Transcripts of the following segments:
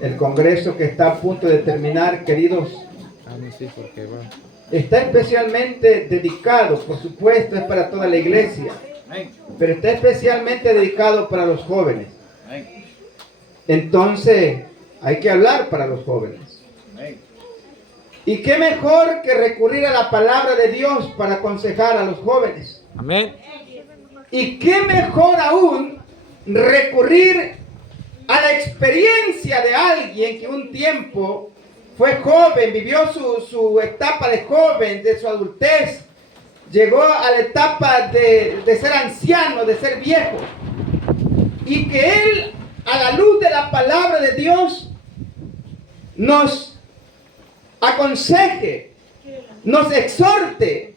El congreso que está a punto de terminar, queridos, Sí, porque va. está especialmente dedicado, por supuesto, es para toda la iglesia, pero está especialmente dedicado para los jóvenes. Entonces, hay que hablar para los jóvenes. Y qué mejor que recurrir a la palabra de Dios para aconsejar a los jóvenes. Amén. Y qué mejor aún recurrir a la experiencia de alguien que un tiempo fue joven, vivió su etapa de joven, de su adultez, llegó a la etapa de ser anciano, de ser viejo, y que él, a la luz de la palabra de Dios, nos aconseje, nos exhorte,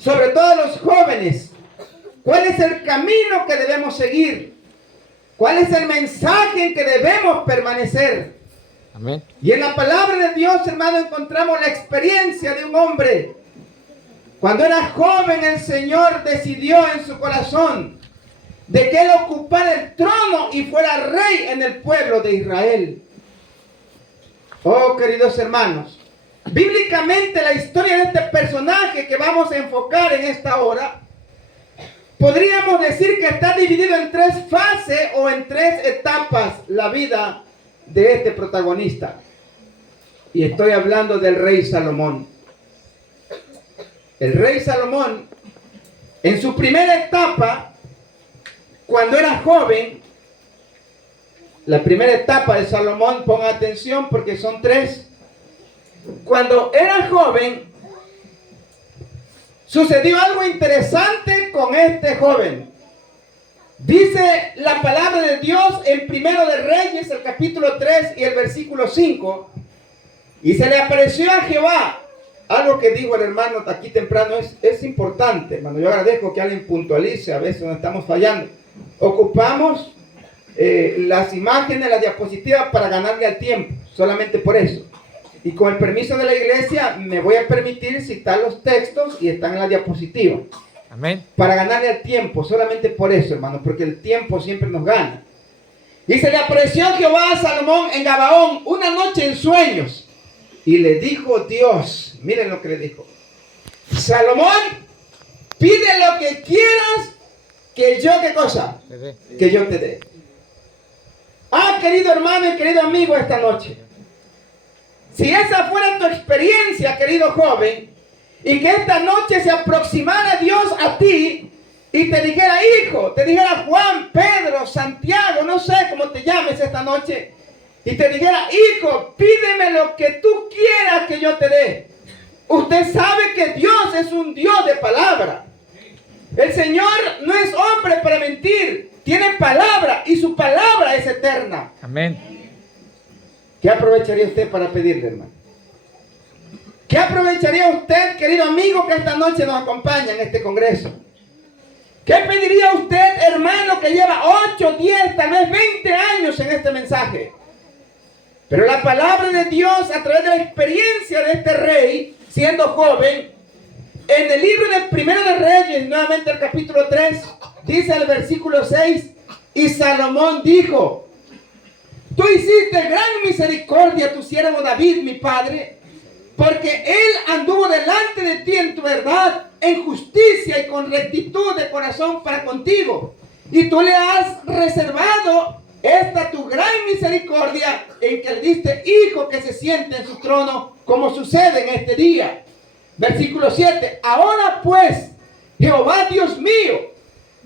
sobre todo los jóvenes, cuál es el camino que debemos seguir, cuál es el mensaje en que debemos permanecer. Amén. Y en la palabra de Dios, hermano, encontramos la experiencia de un hombre. Cuando era joven, el Señor decidió en su corazón de que él ocupara el trono y fuera rey en el pueblo de Israel. Oh, queridos hermanos, bíblicamente la historia de este personaje que vamos a enfocar en esta hora, podríamos decir que está dividido en tres fases o en tres etapas la vida de este protagonista. Y estoy hablando del rey Salomón. El rey Salomón, en su primera etapa, cuando era joven, la primera etapa de Salomón, ponga atención porque son tres. Cuando era joven, sucedió algo interesante con este joven. Dice la palabra de Dios en Primero de Reyes, el capítulo 3 y el versículo 5. Y se le apareció a Jehová. Algo que dijo el hermano aquí temprano es importante, hermano. Yo agradezco que alguien puntualice, a veces nos estamos fallando. Ocupamos las imágenes, las diapositivas para ganarle al tiempo, solamente por eso. Y con el permiso de la iglesia me voy a permitir citar los textos y están en la diapositiva. Amén. Para ganarle al tiempo, solamente por eso, hermano, porque el tiempo siempre nos gana. Y se le apareció Jehová a Salomón en Gabaón una noche en sueños. Y le dijo Dios, miren lo que le dijo: Salomón, pide lo que quieras, que yo, ¿qué cosa? Que yo te dé. Ah, querido hermano y querido amigo, esta noche, si esa fuera tu experiencia, querido joven, y que esta noche se aproximara Dios a ti y te dijera hijo, te dijera Juan, Pedro, Santiago, no sé cómo te llames esta noche, y te dijera hijo, pídeme lo que tú quieras que yo te dé. Usted sabe que Dios es un Dios de palabra. El Señor no es hombre para mentir, tiene palabra y su palabra es eterna. Amén. ¿Qué aprovecharía usted para pedirle, hermano? ¿Qué aprovecharía usted, querido amigo, que esta noche nos acompaña en este congreso? ¿Qué pediría usted, hermano, que lleva 8, 10, tal vez 20 años en este mensaje? Pero la palabra de Dios, a través de la experiencia de este rey, siendo joven, en el libro de Primero de Reyes, nuevamente el capítulo 3, dice el versículo 6, y Salomón dijo: tú hiciste gran misericordia a tu siervo David, mi padre, porque él anduvo delante de ti en tu verdad, en justicia y con rectitud de corazón para contigo. Y tú le has reservado esta tu gran misericordia en que le diste hijo que se siente en su trono, como sucede en este día. Versículo 7. Ahora pues, Jehová Dios mío,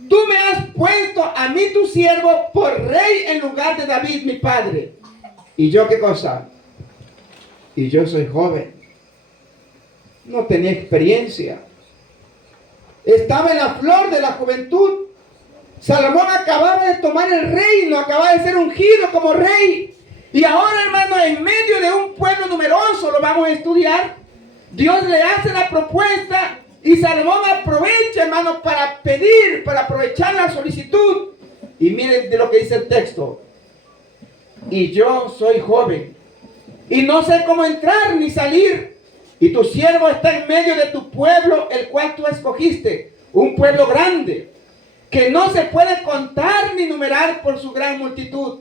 tú me has puesto a mí tu siervo por rey en lugar de David mi padre. ¿Y yo qué cosa? Y yo soy joven. No tenía experiencia. Estaba en la flor de la juventud. Salomón acababa de tomar el reino, acababa de ser ungido como rey. Y ahora, hermano, en medio de un pueblo numeroso, lo vamos a estudiar, Dios le hace la propuesta y Salomón aprovecha, hermano, para pedir, para aprovechar la solicitud. Y miren de lo que dice el texto: y yo soy joven y no sé cómo entrar ni salir, y tu siervo está en medio de tu pueblo, el cual tú escogiste, un pueblo grande, que no se puede contar ni numerar por su gran multitud.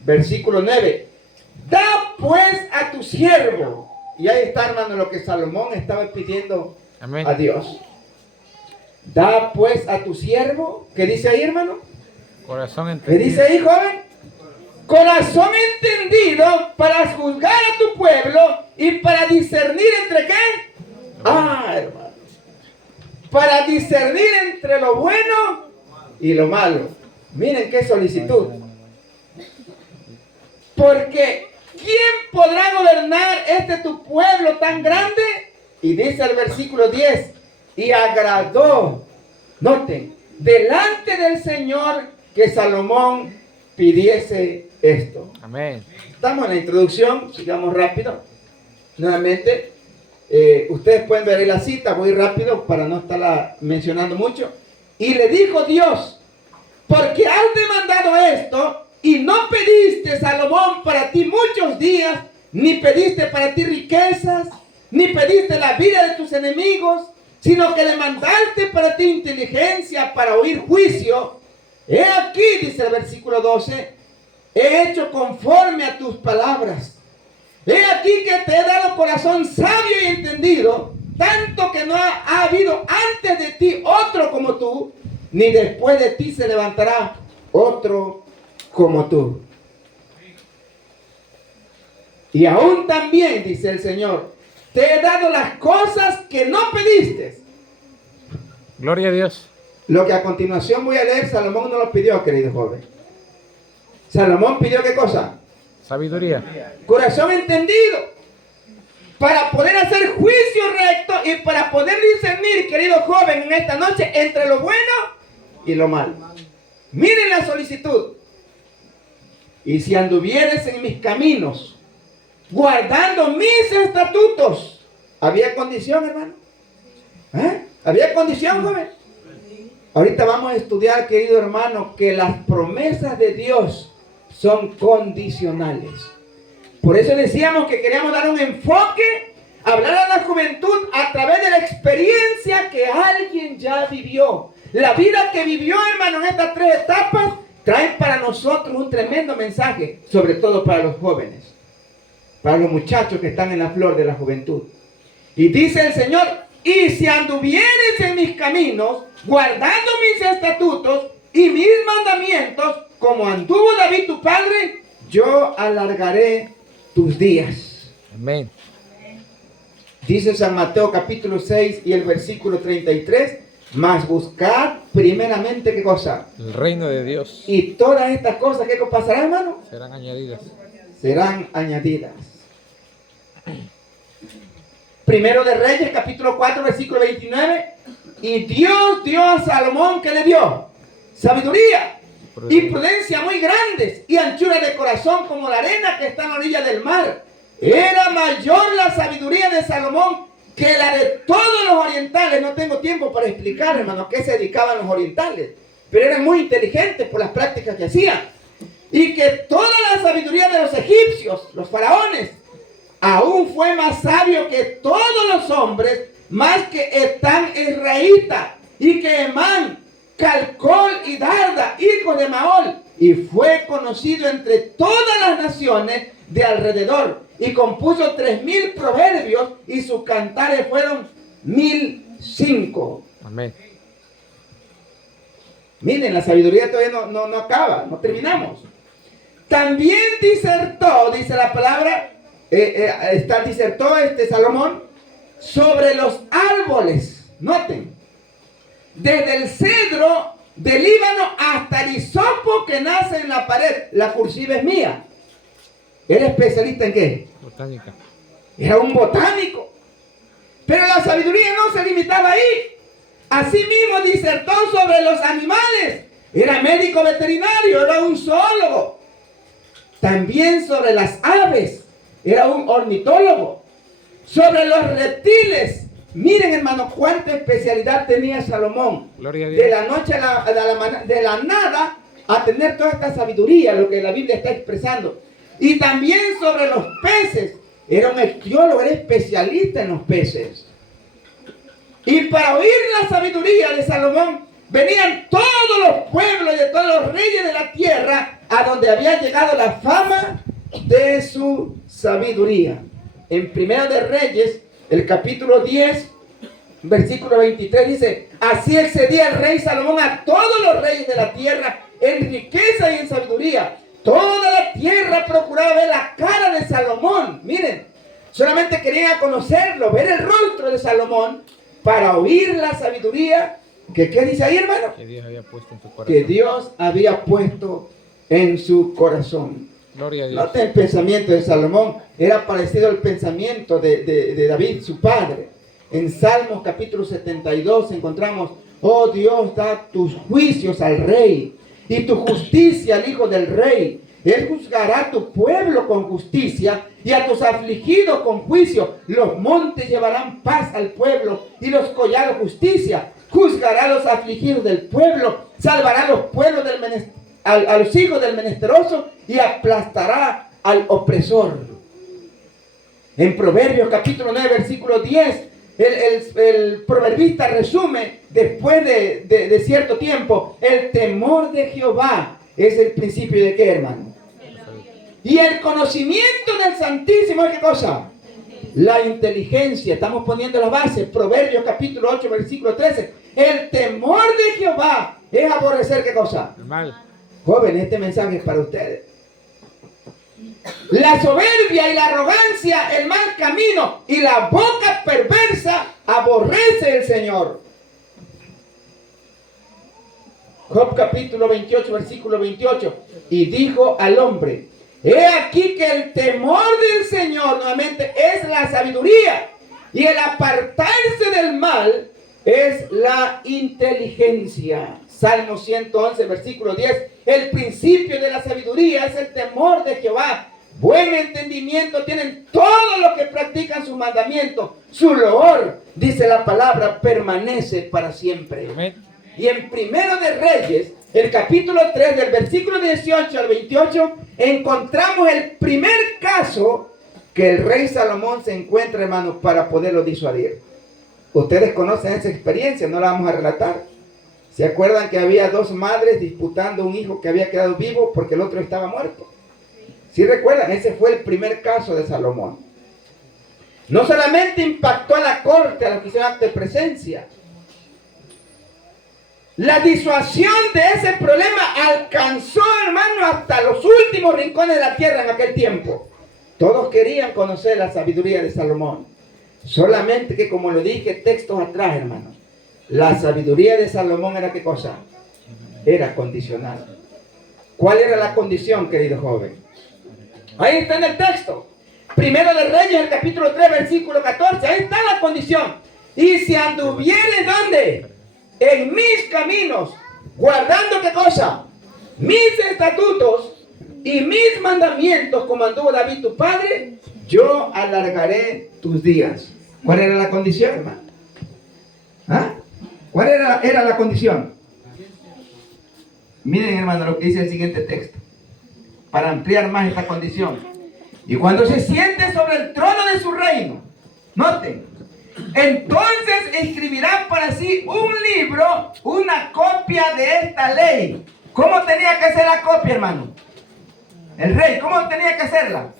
Versículo 9. Da pues a tu siervo. Y ahí está, hermano, lo que Salomón estaba pidiendo Amén. a Dios. Da pues a tu siervo. ¿Qué dice ahí, hermano? Corazón ¿Qué entendido. dice ahí, joven? Corazón entendido para juzgar a tu pueblo y para discernir entre qué. Hermano. Para discernir entre lo bueno y lo malo. Miren qué solicitud. Porque ¿quién podrá gobernar tu pueblo tan grande? Y dice el versículo 10, y agradó, noten, delante del Señor que Salomón pidiese esto. Amén. Estamos en la introducción, sigamos rápido. Nuevamente, ustedes pueden ver ahí la cita, voy rápido para no estarla mencionando mucho. Y le dijo Dios, porque has demandado esto y no pediste, Salomón, para ti muchos días, ni pediste para ti riquezas, ni pediste la vida de tus enemigos, sino que demandaste para ti inteligencia para oír juicio. He aquí, dice el versículo 12, he hecho conforme a tus palabras. He aquí que te he dado corazón sabio y entendido, tanto que no ha habido antes de ti otro como tú, ni después de ti se levantará otro como tú. Y aún también, dice el Señor, te he dado las cosas que no pediste. Gloria a Dios. Lo que a continuación voy a leer, Salomón no lo pidió, querido joven. Salomón pidió ¿qué cosa? Sabiduría. Corazón entendido, para poder hacer juicio recto y para poder discernir, querido joven, en esta noche entre lo bueno y lo malo. Miren la solicitud. Y si anduvieres en mis caminos, guardando mis estatutos. ¿Había condición, hermano? ¿Había condición, joven? Ahorita vamos a estudiar, querido hermano, que las promesas de Dios son condicionales. Por eso decíamos que queríamos dar un enfoque, hablar a la juventud a través de la experiencia que alguien ya vivió. La vida que vivió, hermano, en estas tres etapas, traen para nosotros un tremendo mensaje, sobre todo para los jóvenes, para los muchachos que están en la flor de la juventud. Y dice el Señor, y si anduvieres en mis caminos, guardando mis estatutos y mis mandamientos, como anduvo David tu padre, yo alargaré tus días. Amén. Dice San Mateo capítulo 6 y el versículo 33, mas buscad primeramente ¿qué cosa? El reino de Dios. Y todas estas cosas, ¿qué pasará, hermano? Serán añadidas. Serán añadidas. Primero de Reyes, capítulo 4, versículo 29. Y Dios dio a Salomón, ¿qué le dio? Sabiduría y prudencia muy grandes, y anchura de corazón como la arena que está en la orilla del mar. Era mayor la sabiduría de Salomón que la de todos los orientales. No tengo tiempo para explicar, hermano, a qué se dedicaban los orientales, pero eran muy inteligentes por las prácticas que hacían. Y que toda la sabiduría de los egipcios, los faraones, aún fue más sabio que todos los hombres, más que Etán israelita, y que Emán, Calcol y Darda, hijos de Maol, y fue conocido entre todas las naciones de alrededor, y compuso 3000 proverbios, y sus cantares fueron 1005. Amén. Miren, la sabiduría todavía no acaba, no terminamos. También disertó, dice la palabra, disertó Salomón sobre los árboles. Noten, desde el cedro del Líbano hasta el hisopo que nace en la pared. La cursiva es mía. ¿Era especialista en qué? Botánica. Era un botánico. Pero la sabiduría no se limitaba ahí. Asimismo disertó sobre los animales. Era médico veterinario, era un zoólogo. También sobre las aves. Era un ornitólogo. Sobre los reptiles. Miren, hermano, cuánta especialidad tenía Salomón. Gloria a Dios. De la noche de la nada a tener toda esta sabiduría, lo que la Biblia está expresando. Y también sobre los peces. Era un ictiólogo, era especialista en los peces. Y para oír la sabiduría de Salomón, venían todos los pueblos y de todos los reyes de la tierra, a donde había llegado la fama de su sabiduría. En Primero de Reyes, el capítulo 10, versículo 23 dice: así excedía el rey Salomón a todos los reyes de la tierra en riqueza y en sabiduría. Toda la tierra procuraba ver la cara de Salomón. Miren, solamente querían conocerlo, ver el rostro de Salomón para oír la sabiduría que, ¿qué dice ahí, hermano? Que Dios había puesto en tu corazón. Que Dios había puesto en su corazón. Gloria a Dios. Note el pensamiento de Salomón, era parecido al pensamiento de David, su padre. En Salmos capítulo 72 encontramos: oh Dios, da tus juicios al rey y tu justicia al hijo del rey. Él juzgará a tu pueblo con justicia y a tus afligidos con juicio. Los montes llevarán paz al pueblo y los collados justicia. Juzgará a los afligidos del pueblo, salvará a los pueblos a los hijos del menesteroso y aplastará al opresor. En Proverbios capítulo 9 versículo 10, el proverbista resume, después de cierto tiempo: el temor de Jehová es el principio de ¿qué, hermano? Y el conocimiento del Santísimo es ¿qué cosa? La inteligencia. Estamos poniendo la base. Proverbios capítulo 8 versículo 13. El temor de Jehová es aborrecer ¿qué cosa? El mal. Jóvenes, este mensaje es para ustedes. La soberbia y la arrogancia, el mal camino y la boca perversa aborrece el Señor. Job capítulo 28 versículo 28. Y dijo al hombre: he aquí que el temor del Señor nuevamente es la sabiduría, y el apartarse del mal es la inteligencia. Salmo 111 versículo 10. El principio de la sabiduría es el temor de Jehová. Buen entendimiento tienen todos los que practican sus mandamientos. Su loor, dice la palabra, permanece para siempre. Amén. Y en Primero de Reyes, el capítulo 3, del versículo 18 al 28, encontramos el primer caso que el rey Salomón se encuentra, hermanos, para poderlo disuadir. Ustedes conocen esa experiencia, no la vamos a relatar. ¿Se acuerdan que había dos madres disputando un hijo que había quedado vivo porque el otro estaba muerto? ¿Sí recuerdan? Ese fue el primer caso de Salomón. No solamente impactó a la corte, a los que hicieron acto de presencia. La disuasión de ese problema alcanzó, hermano, hasta los últimos rincones de la tierra en aquel tiempo. Todos querían conocer la sabiduría de Salomón. Solamente que, como lo dije textos atrás, hermano, la sabiduría de Salomón era ¿qué cosa? Era condicional. ¿Cuál era la condición, querido joven? Ahí está en el texto. Primero de Reyes, el capítulo 3, versículo 14. Ahí está la condición. Y si anduviere, ¿dónde? En mis caminos, guardando ¿qué cosa? Mis estatutos y mis mandamientos, como anduvo David tu padre, yo alargaré tus días. ¿Cuál era la condición, hermano? ¿Ah? ¿Cuál era la condición? Miren, hermano, lo que dice el siguiente texto, para ampliar más esta condición. Y cuando se siente sobre el trono de su reino, noten, entonces escribirá para sí un libro, una copia de esta ley. ¿Cómo tenía que ser la copia, hermano? El rey, ¿cómo tenía que hacerla?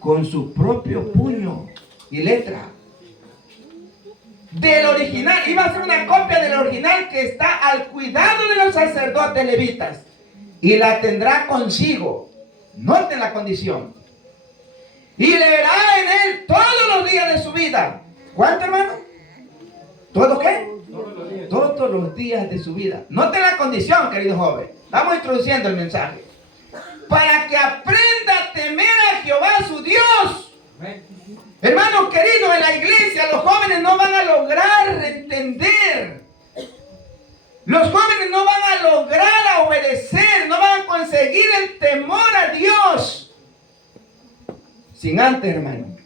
Con su propio puño y letra. Del original, iba a ser una copia del original que está al cuidado de los sacerdotes levitas. Y la tendrá consigo. Noten la condición. Y leerá en él todos los días de su vida. ¿Cuánto, hermano? ¿Todo qué? Todos los días de su vida. Noten la condición, querido joven. Estamos introduciendo el mensaje. Para que aprenda a temer a Jehová su Dios. Hermanos queridos, en la iglesia los jóvenes no van a lograr entender. Los jóvenes no van a lograr obedecer, no van a conseguir el temor a Dios. Sin antes, hermano,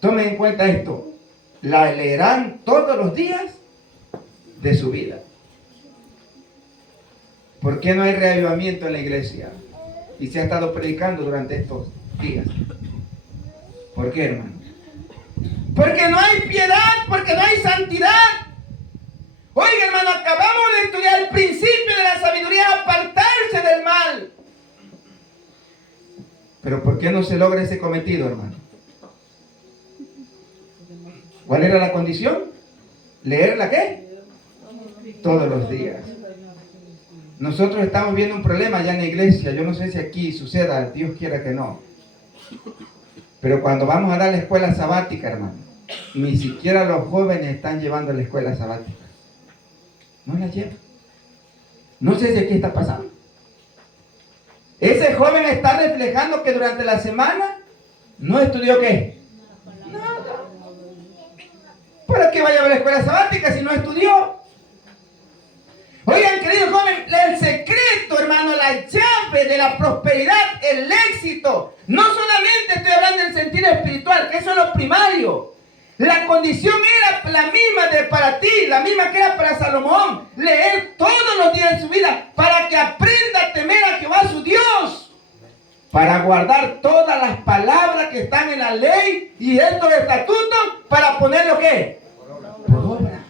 tomen en cuenta esto. La leerán todos los días de su vida. ¿Por qué no hay reavivamiento en la iglesia? Y se ha estado predicando durante estos días. ¿Por qué, hermano? Porque no hay piedad, porque no hay santidad. Oiga, hermano, acabamos de estudiar el principio de la sabiduría, apartarse del mal. Pero ¿por qué no se logra ese cometido, hermano? ¿Cuál era la condición? ¿Leerla qué? Todos los días. Nosotros estamos viendo un problema allá en la iglesia. Yo no sé si aquí suceda, Dios quiera que no. Pero cuando vamos a dar la escuela sabática, hermano, ni siquiera los jóvenes están llevando la escuela sabática. No la llevan. No sé si aquí está pasando. Ese joven está reflejando que durante la semana no estudió ¿qué? Nada. ¿Para qué vaya a la escuela sabática si no estudió? Oigan, querido joven, el secreto, hermano, la llave de la prosperidad, el éxito, no solamente estoy hablando del sentido espiritual, que eso es lo primario. La condición era la misma para ti, la misma que era para Salomón, leer todos los días de su vida para que aprenda a temer a Jehová su Dios, para guardar todas las palabras que están en la ley y estos estatutos, para ponerlo ¿qué? Por obra.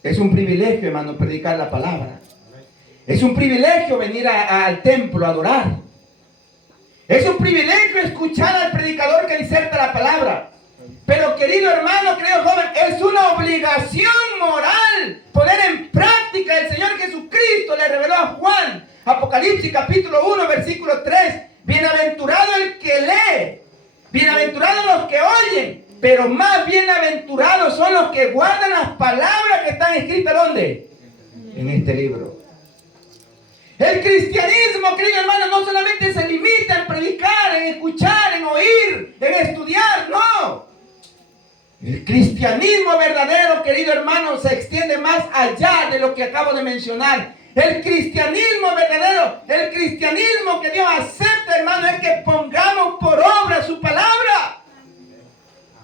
Es un privilegio, hermano, predicar la palabra. Es un privilegio venir al templo a adorar. Es un privilegio escuchar al predicador que diserta la palabra. Pero querido hermano, querido joven, es una obligación moral poner en práctica el Señor Jesucristo le reveló a Juan. Apocalipsis capítulo 1, versículo 3. Bienaventurado el que lee, bienaventurados los que oyen, pero más bienaventurados son los que guardan las palabras que están escritas ¿dónde? En este libro. El cristianismo, querido hermano, no solamente se limita en predicar, en escuchar, en oír, en estudiar, no. El cristianismo verdadero, querido hermano, se extiende más allá de lo que acabo de mencionar. El cristianismo verdadero, el cristianismo que Dios acepta, hermano, es que pongamos por obra su palabra.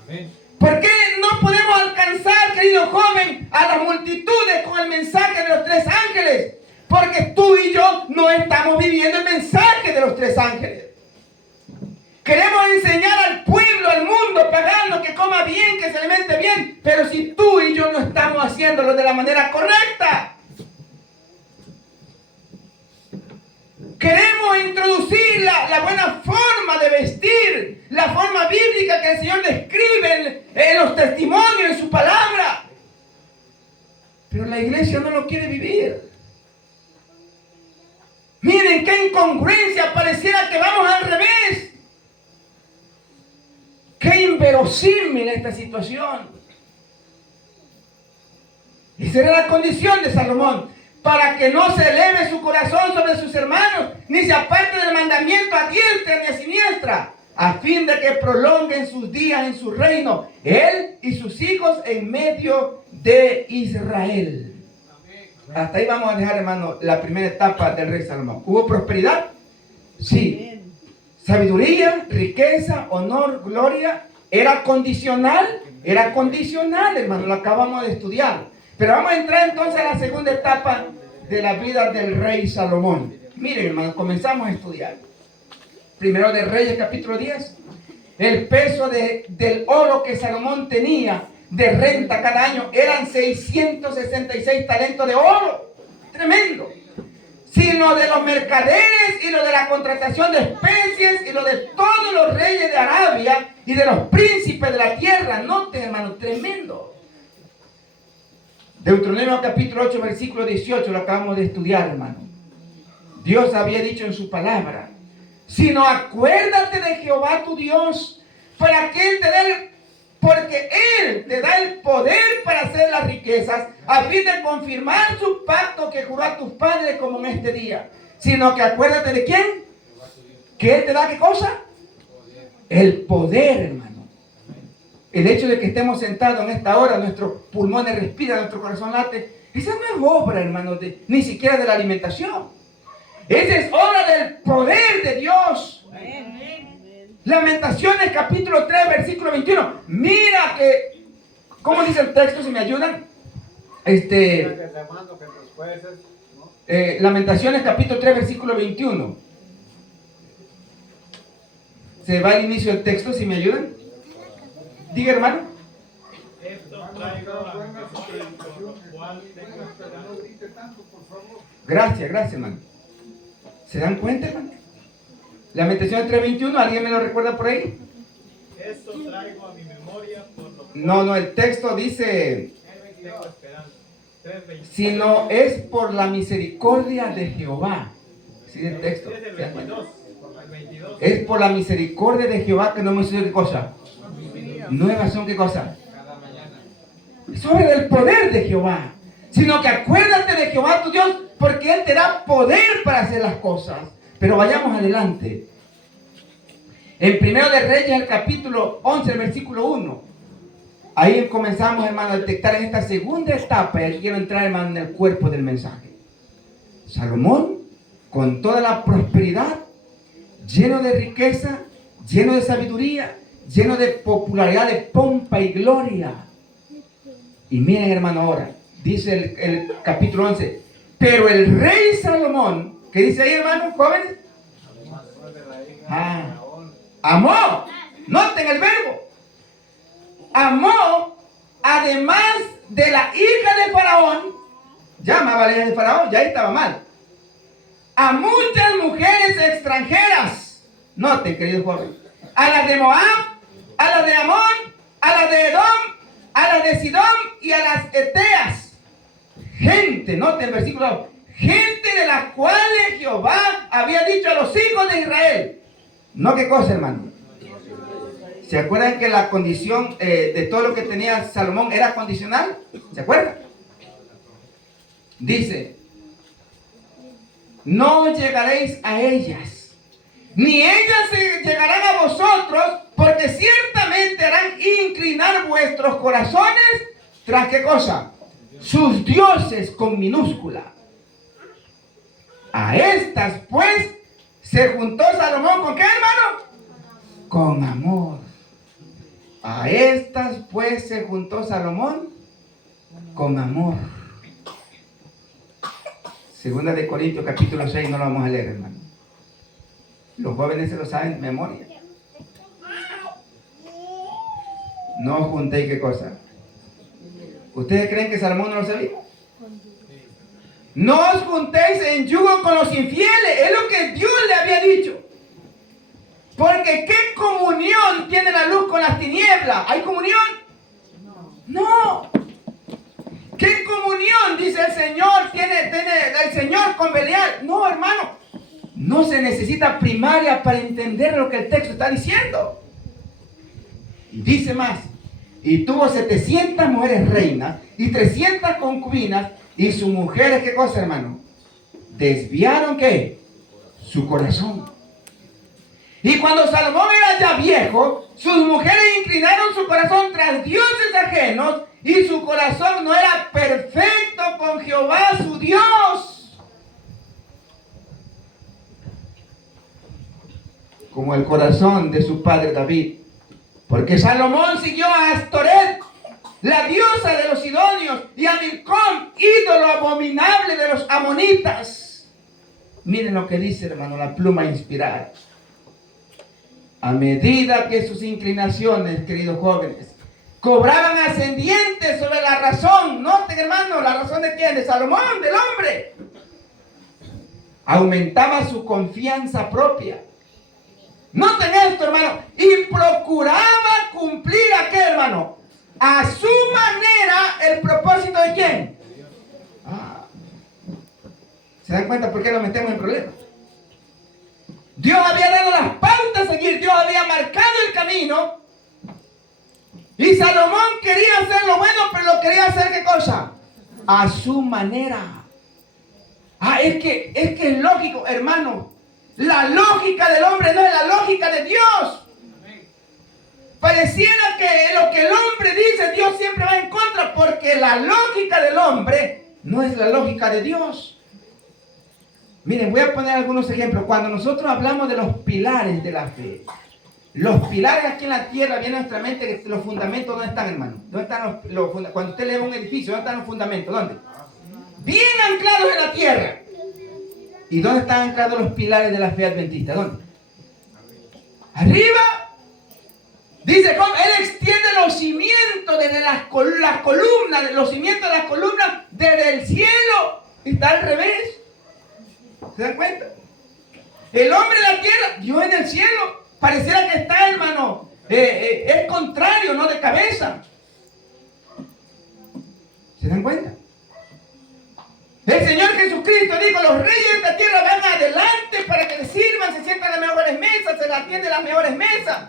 Amén. ¿Por qué no podemos alcanzar, querido joven, a las multitudes con el mensaje de los tres ángeles? Porque tú y yo no estamos viviendo el mensaje de los tres ángeles. Queremos enseñar al pueblo, al mundo pagano que coma bien, que se alimente bien. Pero si tú y yo no estamos haciéndolo de la manera correcta. Queremos introducir la buena forma de vestir, la forma bíblica que el Señor describe en los testimonios, en su palabra. Pero la iglesia no lo quiere vivir. Miren qué incongruencia, pareciera que vamos al revés. Qué inverosímil esta situación. Y será la condición de Salomón, para que no se eleve su corazón sobre sus hermanos, ni se aparte del mandamiento a diestra ni a siniestra, a fin de que prolonguen sus días en su reino, él y sus hijos en medio de Israel. Hasta ahí vamos a dejar, hermano, la primera etapa del rey Salomón. ¿Hubo prosperidad? Sí. Sabiduría, riqueza, honor, gloria. ¿Era condicional? Era condicional, hermano, lo acabamos de estudiar. Pero vamos a entrar entonces a la segunda etapa de la vida del rey Salomón. Miren, hermano, comenzamos a estudiar. Primero de Reyes, capítulo 10. El peso del oro que Salomón tenía de renta cada año eran 666 talentos de oro. Tremendo. Sino de los mercaderes y lo de la contratación de especies y lo de todos los reyes de Arabia y de los príncipes de la tierra. Noten, hermano, tremendo. Deuteronomio capítulo 8, versículo 18, lo acabamos de estudiar, hermano. Dios había dicho en su palabra: sino acuérdate de Jehová tu Dios, para que Él te dé porque Él te da el poder para hacer las riquezas, a fin de confirmar su pacto que juró a tus padres como en este día. Sino que acuérdate de quién, que Él te da ¿qué cosa? El poder, hermano. El hecho de que estemos sentados en esta hora, nuestros pulmones respiran, nuestro corazón late, esa no es obra, hermano, ni siquiera de la alimentación. Esa es obra del poder de Dios. Lamentaciones capítulo 3 versículo 21. Mira que, ¿cómo dice el texto? Si me ayudan. Lamentaciones capítulo 3 versículo 21. Se va al inicio del texto, si me ayudan. Diga, hermano. Gracias, hermano. ¿Se dan cuenta, hermano? Lamentaciones 3:21, ¿alguien me lo recuerda por ahí? Esto traigo a mi memoria por lo que No, el texto dice, tengo esperanza. 3:22. sino es por la misericordia de Jehová. Sí, el texto. Es el 22. El 22. Es por la misericordia de Jehová que no hemos sido, ¿qué cosa? Nuevas son, ¿qué cosa? Sobre el poder de Jehová. Sino que acuérdate de Jehová tu Dios, porque Él te da poder para hacer las cosas. Pero vayamos adelante. En Primero de Reyes, el capítulo 11, el versículo 1. Ahí comenzamos, hermano, a detectar en esta segunda etapa. Y aquí quiero entrar, hermano, en el cuerpo del mensaje. Salomón, con toda la prosperidad, lleno de riqueza, lleno de sabiduría, lleno de popularidad, de pompa y gloria. Y miren, hermano, ahora, dice el capítulo 11, pero el rey Salomón, ¿qué dice ahí, hermano, jóvenes? Amó, noten el verbo, amó, además de la hija de Faraón, ya amaba a la hija de Faraón, ya ahí estaba mal, a muchas mujeres extranjeras, noten, queridos jóvenes, a las de Moab, a las de Amón, a las de Edom, a las de Sidón y a las Eteas, gente, noten el versículo 2, gente de las cuales Jehová había dicho a los hijos de Israel. ¿No qué cosa, hermano? ¿Se acuerdan que la condición de todo lo que tenía Salomón era condicional? ¿Se acuerdan? Dice, no llegaréis a ellas, ni ellas llegarán a vosotros, porque ciertamente harán inclinar vuestros corazones tras ¿qué cosa? Sus dioses con minúscula. A estas pues se juntó Salomón ¿con qué, hermano? Con amor. A estas pues se juntó Salomón con amor. Segunda de Corintios capítulo 6, no lo vamos a leer, hermano. Los jóvenes se lo saben de memoria. No os juntéis qué cosa. ¿Ustedes creen que Salomón no lo sabía? No os juntéis en yugo con los infieles. Es lo que Dios le había dicho. Porque ¿qué comunión tiene la luz con las tinieblas? ¿Hay comunión? No. ¿Qué comunión, dice el Señor, tiene el Señor con Belial? No, hermano. No se necesita primaria para entender lo que el texto está diciendo. Y dice más. Y tuvo 700 mujeres reinas y 300 concubinas. Y sus mujeres, ¿qué cosa, hermano? Desviaron, ¿qué? Su corazón. Y cuando Salomón era ya viejo, sus mujeres inclinaron su corazón tras dioses ajenos, y su corazón no era perfecto con Jehová su Dios, como el corazón de su padre David. Porque Salomón siguió a Astoret, la diosa de los sidonios, y a Milcom, ídolo abominable de los amonitas. Miren lo que dice, hermano, la pluma inspirada. A medida que sus inclinaciones, queridos jóvenes, cobraban ascendientes sobre la razón, noten, hermano, ¿la razón de quién? De Salomón, del hombre. Aumentaba su confianza propia. Noten esto, hermano, y procuraba cumplir ¿a qué, hermano? A su manera el propósito de quién. ¿Se dan cuenta por qué nos metemos en problemas? Dios había dado las pautas a seguir, Dios había marcado el camino, y Salomón quería hacer lo bueno, pero lo quería hacer ¿qué cosa? A su manera. Es que es lógico, hermano. La lógica del hombre no es la lógica de Dios. Pareciera que lo que el hombre dice, Dios siempre va en contra, porque la lógica del hombre no es la lógica de Dios. Miren, voy a poner algunos ejemplos. Cuando nosotros hablamos de los pilares de la fe, los pilares aquí en la tierra, viene a nuestra mente que los fundamentos, ¿dónde están, hermano? ¿Dónde están los fundamentos? Cuando usted lee un edificio, ¿dónde están los fundamentos? ¿Dónde? Bien anclados en la tierra. ¿Y dónde están anclados los pilares de la fe adventista? ¿Dónde? Arriba. Dice, ¿cómo? Él extiende los cimientos desde las columnas, los cimientos de las columnas desde el cielo. Y está al revés. ¿Se dan cuenta? El hombre en la tierra, Dios en el cielo. Pareciera que está, hermano, es contrario, no de cabeza. ¿Se dan cuenta? El Señor Jesucristo dijo, los reyes de esta tierra van adelante para que les sirvan, se sientan en las mejores mesas, se les atienden las mejores mesas.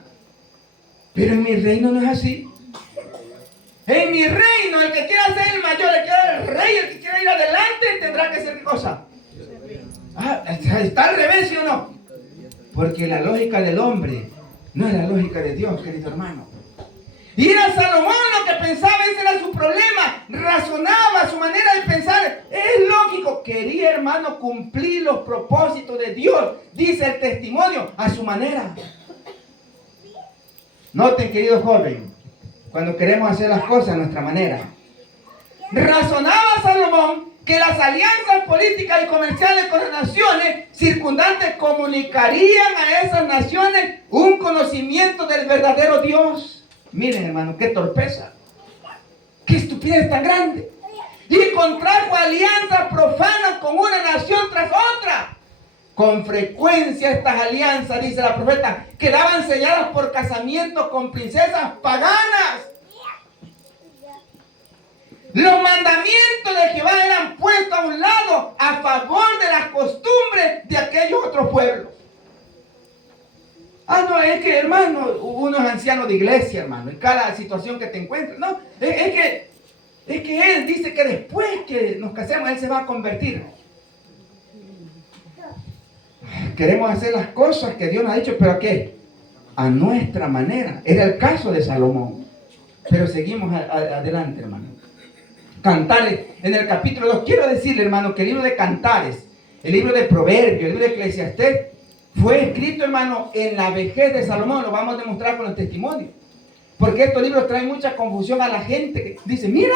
Pero en mi reino no es así. En mi reino, el que quiera ser el mayor, el que quiera ser el rey, el que quiera ir adelante, tendrá que ser ¿qué cosa? Está al revés, ¿sí o no? Porque la lógica del hombre no es la lógica de Dios, querido hermano. Y era Salomón lo que pensaba, ese era su problema. Razonaba, su manera de pensar es lógico. Quería, hermano, cumplir los propósitos de Dios. Dice el testimonio, a su manera. Noten, querido joven, cuando queremos hacer las cosas a nuestra manera. Razonaba Salomón que las alianzas políticas y comerciales con las naciones circundantes comunicarían a esas naciones un conocimiento del verdadero Dios. Miren, hermano, qué torpeza, qué estupidez tan grande. Y contrajo alianzas profanas con una nación tras otra. Con frecuencia estas alianzas, dice la profeta, quedaban selladas por casamientos con princesas paganas. Los mandamientos de Jehová eran puestos a un lado a favor de las costumbres de aquellos otros pueblos. No, es que, hermano, uno es anciano de iglesia, hermano, en cada situación que te encuentres. No, es que él dice que después que nos casemos, él se va a convertir. Queremos hacer las cosas que Dios nos ha dicho, pero ¿a qué? A nuestra manera. Era el caso de Salomón. Pero seguimos adelante, hermano. Cantares, en el capítulo 2, quiero decirle, hermano, que el libro de Cantares, el libro de Proverbios, el libro de Eclesiastés, fue escrito, hermano, en la vejez de Salomón. Lo vamos a demostrar con el testimonio. Porque estos libros traen mucha confusión a la gente que dice, mira,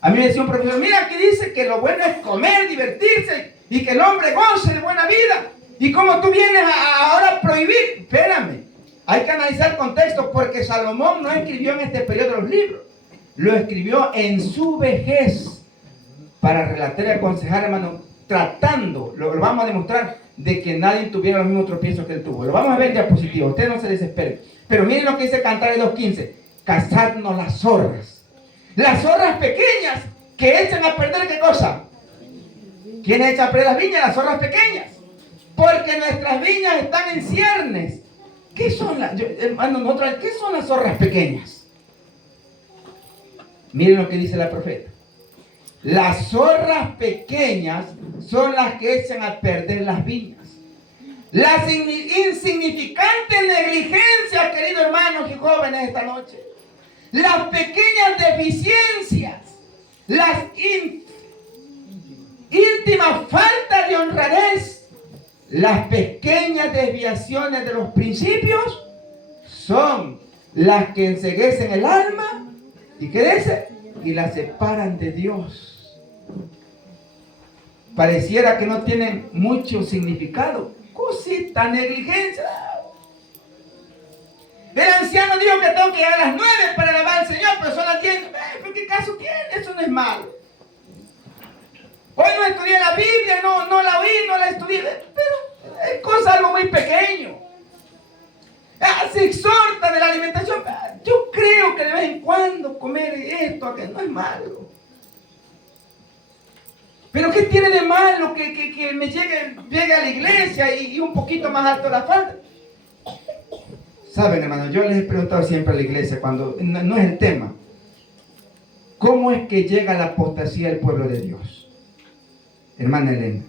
a mí me decía un profesor, mira, aquí dice que lo bueno es comer, divertirse y que el hombre goce de buena vida. Y como tú vienes ahora a prohibir, espérame, hay que analizar el contexto, porque Salomón no escribió en este periodo los libros, lo escribió en su vejez para relatar y aconsejar, hermano, tratando, lo vamos a demostrar, de que nadie tuviera los mismos tropiezos que él tuvo. Lo vamos a ver en diapositiva, usted no se desespere. Pero miren lo que dice Cantares 2:15, cazadnos las zorras pequeñas que echan a perder, ¿qué cosa? ¿Quiénes echan a perder las viñas? Las zorras pequeñas. Porque nuestras viñas están en ciernes. ¿Qué son ¿qué son las zorras pequeñas? Miren lo que dice la profeta. Las zorras pequeñas son las que echan a perder las viñas. Las insignificantes negligencias, queridos hermanos y jóvenes, esta noche. Las pequeñas deficiencias. Las íntimas faltas de honradez. Las pequeñas desviaciones de los principios son las que enceguecen el alma. ¿Y qué dice? Y la separan de Dios. Pareciera que no tienen mucho significado. Cosita, negligencia. El anciano dijo que tengo que llegar a las 9 para alabar al Señor, pero son las 10. ¿Pero qué caso tiene? Eso no es malo. Hoy no estudié la Biblia, no la oí, no la estudié, pero es cosa algo muy pequeño. Se exhorta de la alimentación. Yo creo que de vez en cuando comer esto, que no es malo. Pero ¿qué tiene de malo que me llegue a la iglesia y un poquito más alto la falda? Saben, hermano, yo les he preguntado siempre a la iglesia, cuando no es el tema, ¿cómo es que llega la apostasía al pueblo de Dios? Hermana Elena,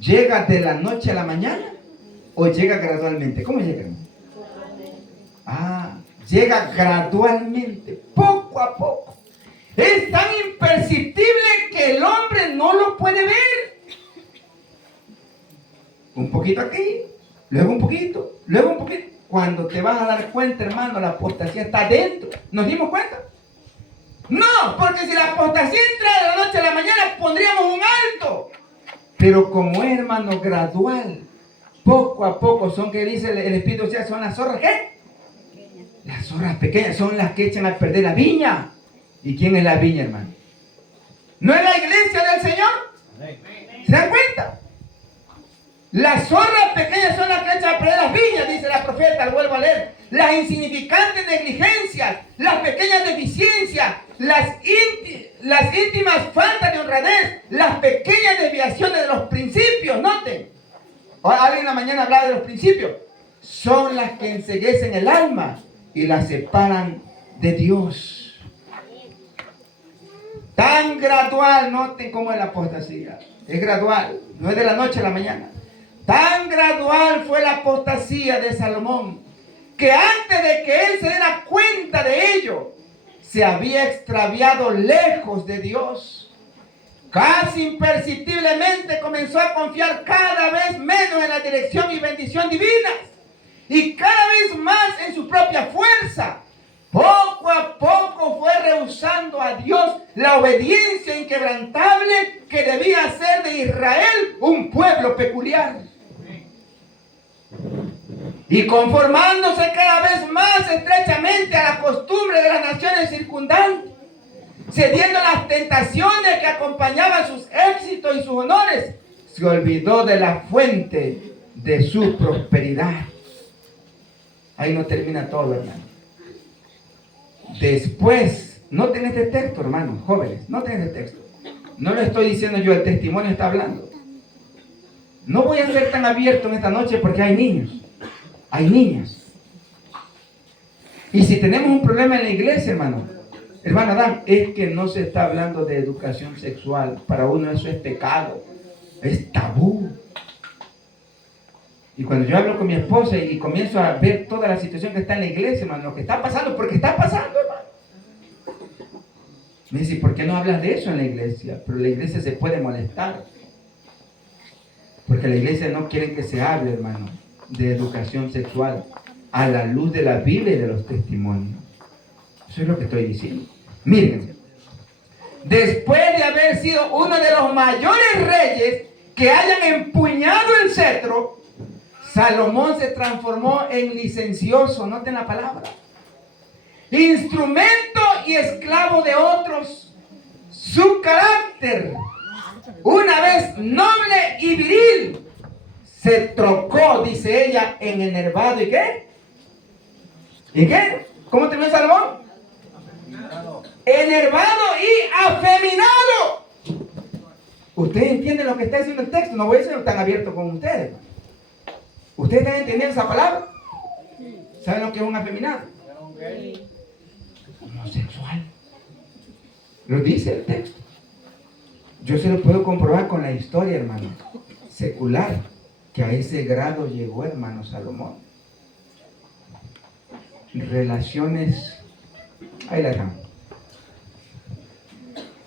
¿llega de la noche a la mañana o llega gradualmente? ¿Cómo llega? Llega gradualmente, poco a poco. Es tan imperceptible que el hombre no lo puede ver. Un poquito aquí, luego un poquito, luego un poquito. Cuando te vas a dar cuenta, hermano, la apostasía está dentro. ¿Nos dimos cuenta? No, porque si la apostasía entra de la noche a la mañana, pondríamos un alto. Pero como es, hermano, gradual, poco a poco, son que dice el Espíritu, o sea, son las zorras, ¿qué? Las zorras pequeñas son las que echan a perder la viña. ¿Y quién es la viña, hermano? ¿No es la iglesia del Señor? ¿Se dan cuenta? Las zorras pequeñas son las que echan a perder las viñas, dice la profeta, lo vuelvo a leer. Las insignificantes negligencias, las pequeñas deficiencias, las íntimas faltas de honradez, las pequeñas desviaciones de los principios, noten. Ahora, alguien en la mañana hablaba de los principios. Son las que enceguecen el alma y la separan de Dios. Tan gradual, noten cómo es la apostasía. Es gradual, no es de la noche a la mañana. Tan gradual fue la apostasía de Salomón, que antes de que él se diera cuenta de ello, se había extraviado lejos de Dios. Casi imperceptiblemente comenzó a confiar cada vez menos en la dirección y bendición divinas, y cada vez más en su propia fuerza. Poco a poco fue rehusando a Dios la obediencia inquebrantable que debía hacer de Israel un pueblo peculiar. Y conformándose cada vez más estrechamente a la costumbre de las naciones circundantes, cediendo a las tentaciones que acompañaban sus éxitos y sus honores, se olvidó de la fuente de su prosperidad. Ahí no termina todo, hermano. Después, noten este texto, hermanos, jóvenes, noten este texto. No lo estoy diciendo yo, el testimonio está hablando. No voy a ser tan abierto en esta noche porque hay niños, hay niñas. Y si tenemos un problema en la iglesia, hermano Adán, es que no se está hablando de educación sexual. Para uno eso es pecado, es tabú. Y cuando yo hablo con mi esposa y comienzo a ver toda la situación que está en la iglesia, hermano, lo que está pasando, porque está pasando, hermano. Me dice, ¿por qué no hablas de eso en la iglesia? Pero la iglesia se puede molestar. Porque la iglesia no quiere que se hable, hermano, de educación sexual a la luz de la Biblia y de los testimonios. Eso es lo que estoy diciendo. Miren, después de haber sido uno de los mayores reyes que hayan empuñado el cetro, Salomón se transformó en licencioso, noten la palabra, instrumento y esclavo de otros. Su carácter, una vez noble y viril, se trocó, dice ella, en enervado. ¿Y qué? ¿Y qué? ¿Cómo terminó Salomón? Enervado y afeminado. ¿Ustedes entienden lo que está diciendo el texto? No voy a ser tan abierto con ustedes. ¿Ustedes están entendiendo esa palabra? ¿Saben lo que es un afeminado? Homosexual. Lo dice el texto. Yo se lo puedo comprobar con la historia, hermano, secular, que a ese grado llegó, hermano Salomón. Relaciones, ahí la dejamos.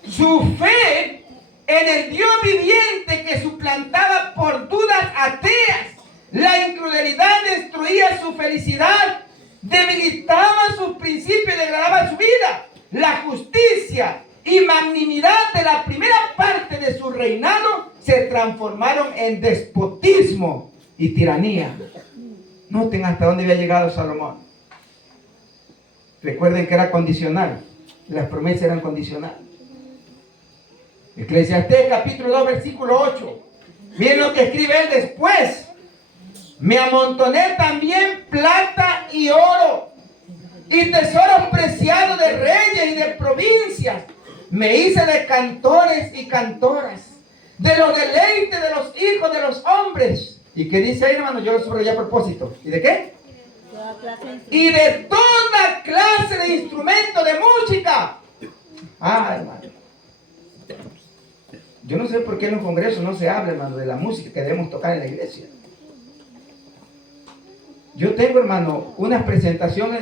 Su fe en el Dios viviente que suplantaba por dudas ateas. La incredulidad destruía su felicidad, debilitaba sus principios y degradaba su vida. La justicia y magnanimidad de la primera parte de su reinado se transformaron en despotismo y tiranía. Noten hasta dónde había llegado Salomón. Recuerden que era condicional. Las promesas eran condicionales. Eclesiastés capítulo 2 versículo 8. Miren lo que escribe él después. Me amontoné también plata y oro y tesoros preciados de reyes y de provincias. Me hice de cantores y cantoras, de los deleites de los hijos de los hombres. ¿Y qué dice ahí, hermano? Yo lo subrayé a propósito. ¿Y de qué? Y de toda clase de instrumentos de música. Ah, hermano. Yo no sé por qué en los congresos no se habla, hermano, de la música que debemos tocar en la iglesia. Yo tengo, hermano, unas presentaciones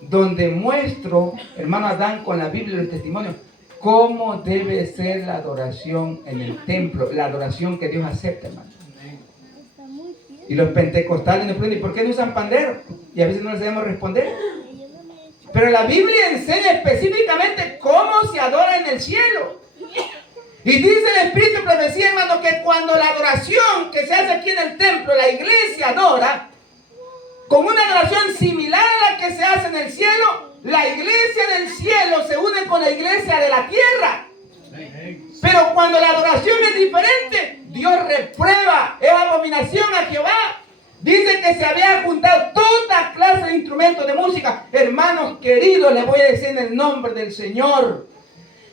donde muestro, hermano Adán, con la Biblia y el testimonio, cómo debe ser la adoración en el templo, la adoración que Dios acepta, hermano. Y los pentecostales nos preguntan, ¿por qué no usan pandero? Y a veces no les debemos responder. Pero la Biblia enseña específicamente cómo se adora en el cielo. Y dice el Espíritu de Profecía, hermano, que cuando la adoración que se hace aquí en el templo, la iglesia adora, con una adoración similar a la que se hace en el cielo, la iglesia del cielo se une con la iglesia de la tierra. Pero cuando la adoración es diferente, Dios reprueba, es abominación a Jehová. Dice que se había juntado toda clase de instrumentos de música. Hermanos queridos, les voy a decir en el nombre del Señor,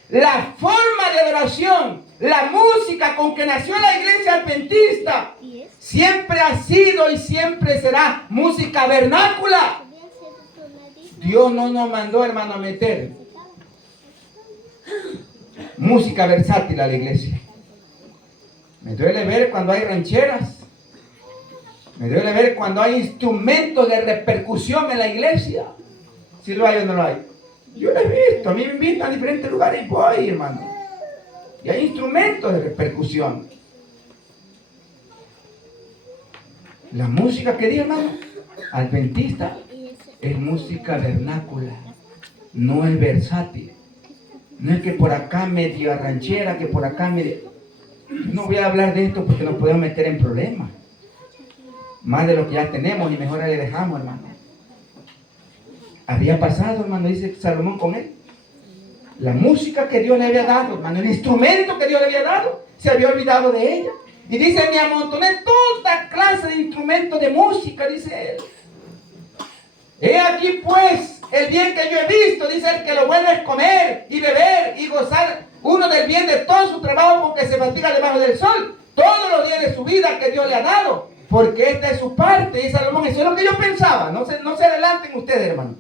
la forma de adoración, la música con que nació la iglesia adventista, siempre ha sido y siempre será música vernácula. Dios no nos mandó, hermano, a meter música versátil a la iglesia. Me duele ver cuando hay rancheras. Me duele ver cuando hay instrumentos de repercusión en la iglesia. Si lo hay o no lo hay. Yo lo he visto. A mí me invitan a diferentes lugares y voy, hermano. Y hay instrumentos de repercusión. La música que dice, hermano, adventista, es música vernácula. No es versátil. No es que por acá medio ranchera, que por acá medio... No voy a hablar de esto porque nos podemos meter en problemas. Más de lo que ya tenemos y mejor le dejamos, hermano. Había pasado, hermano, dice Salomón con él. La música que Dios le había dado, hermano, el instrumento que Dios le había dado, se había olvidado de ella. Y dice, me amontoné toda clase de instrumentos de música, dice él. He aquí pues el bien que yo he visto, dice él, que lo bueno es comer y beber y gozar uno del bien de todo su trabajo porque se fatiga debajo del sol. Todos los días de su vida que Dios le ha dado, porque esta es su parte. Y Salomón, eso es lo que yo pensaba. No se adelanten ustedes, hermano.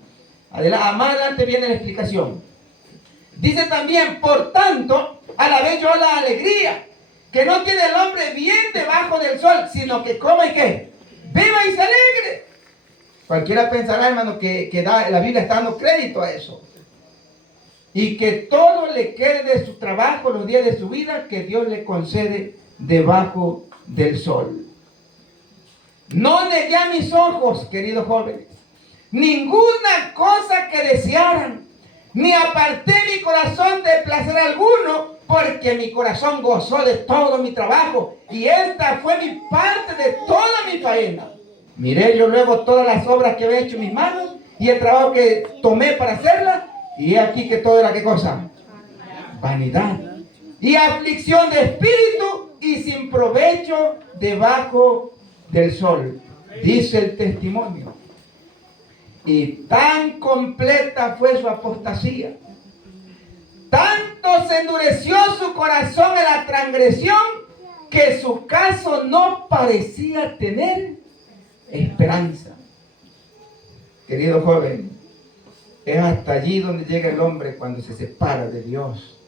Más adelante viene la explicación. Dice también, por tanto, alabé yo la alegría, que no tiene el hombre bien debajo del sol, sino que come y que viva y se alegre. Cualquiera pensará, hermano, que la Biblia está dando crédito a eso. Y que todo le quede de su trabajo los días de su vida que Dios le concede debajo del sol. No negué a mis ojos, queridos jóvenes, ninguna cosa que desearan, ni aparté mi corazón de placer alguno, porque mi corazón gozó de todo mi trabajo, y esta fue mi parte de toda mi faena. Miré yo luego todas las obras que había hecho en mis manos, y el trabajo que tomé para hacerla, y he aquí que todo era, ¿qué cosa? Vanidad. Y aflicción de espíritu, y sin provecho debajo del sol. Dice el testimonio. Y tan completa fue su apostasía, tanto se endureció su corazón en la transgresión, que su caso no parecía tener esperanza. Querido joven, es hasta allí donde llega el hombre cuando se separa de Dios.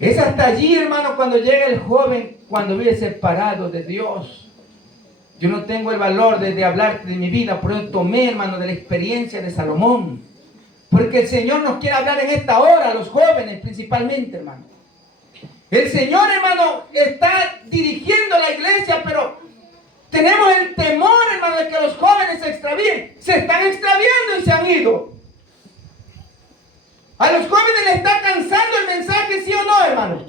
Es hasta allí, hermano, cuando llega el joven, cuando vive separado de Dios. Yo no tengo el valor de hablarte de mi vida, por eso tomé, hermano, de la experiencia de Salomón. Porque el Señor nos quiere hablar en esta hora, a los jóvenes principalmente, hermano. El Señor, hermano, está dirigiendo la iglesia, pero tenemos el temor, hermano, de que los jóvenes se extravíen. Se están extraviando y se han ido. A los jóvenes les está cansando el mensaje, ¿sí o no, hermano?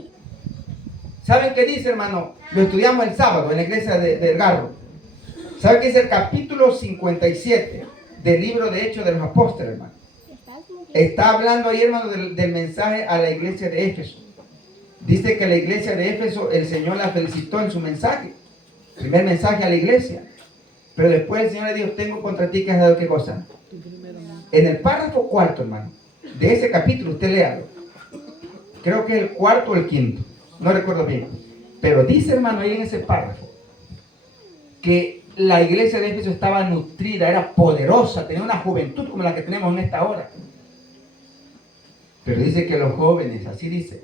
¿Saben qué dice, hermano? Lo estudiamos el sábado en la iglesia de Garro. ¿Sabe qué dice el capítulo 57 del libro de Hechos de los Apóstoles, hermano? Está hablando ahí, hermano, del mensaje a la iglesia de Éfeso. Dice que la iglesia de Éfeso, el Señor la felicitó en su mensaje. Primer mensaje a la iglesia. Pero después el Señor le dijo, tengo contra ti que has dado qué cosa. En el párrafo cuarto, hermano, de ese capítulo, usted léalo. Creo que es el cuarto o el quinto. No recuerdo bien. Pero dice, hermano, ahí en ese párrafo, que la iglesia de Éfeso estaba nutrida, era poderosa, tenía una juventud como la que tenemos en esta hora. Pero dice que los jóvenes, así dice,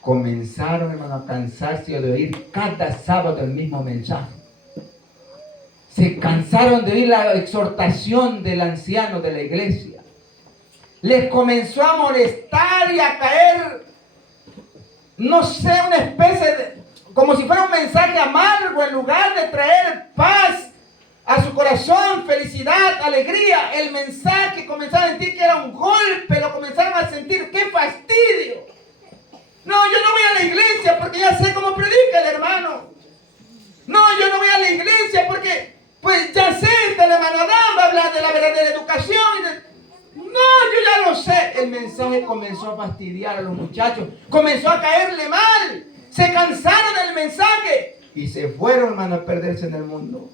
comenzaron, hermano, a cansarse de oír cada sábado el mismo mensaje. Se cansaron de oír la exhortación del anciano de la iglesia. Les comenzó a molestar y a caer, no sé, una especie de, como si fuera un mensaje amargo, en lugar de traer paz a su corazón, felicidad, alegría. El mensaje comenzaron a sentir que era un golpe, lo comenzaron a sentir, ¡qué fastidio! No, yo no voy a la iglesia porque ya sé cómo predica el hermano. No, yo no voy a la iglesia porque, pues ya sé, el hermano Adán va a hablar de la verdadera educación. No, yo ya lo sé. El mensaje comenzó a fastidiar a los muchachos, comenzó a caerle mal. se cansaron del mensaje y se fueron, hermano, a perderse en el mundo.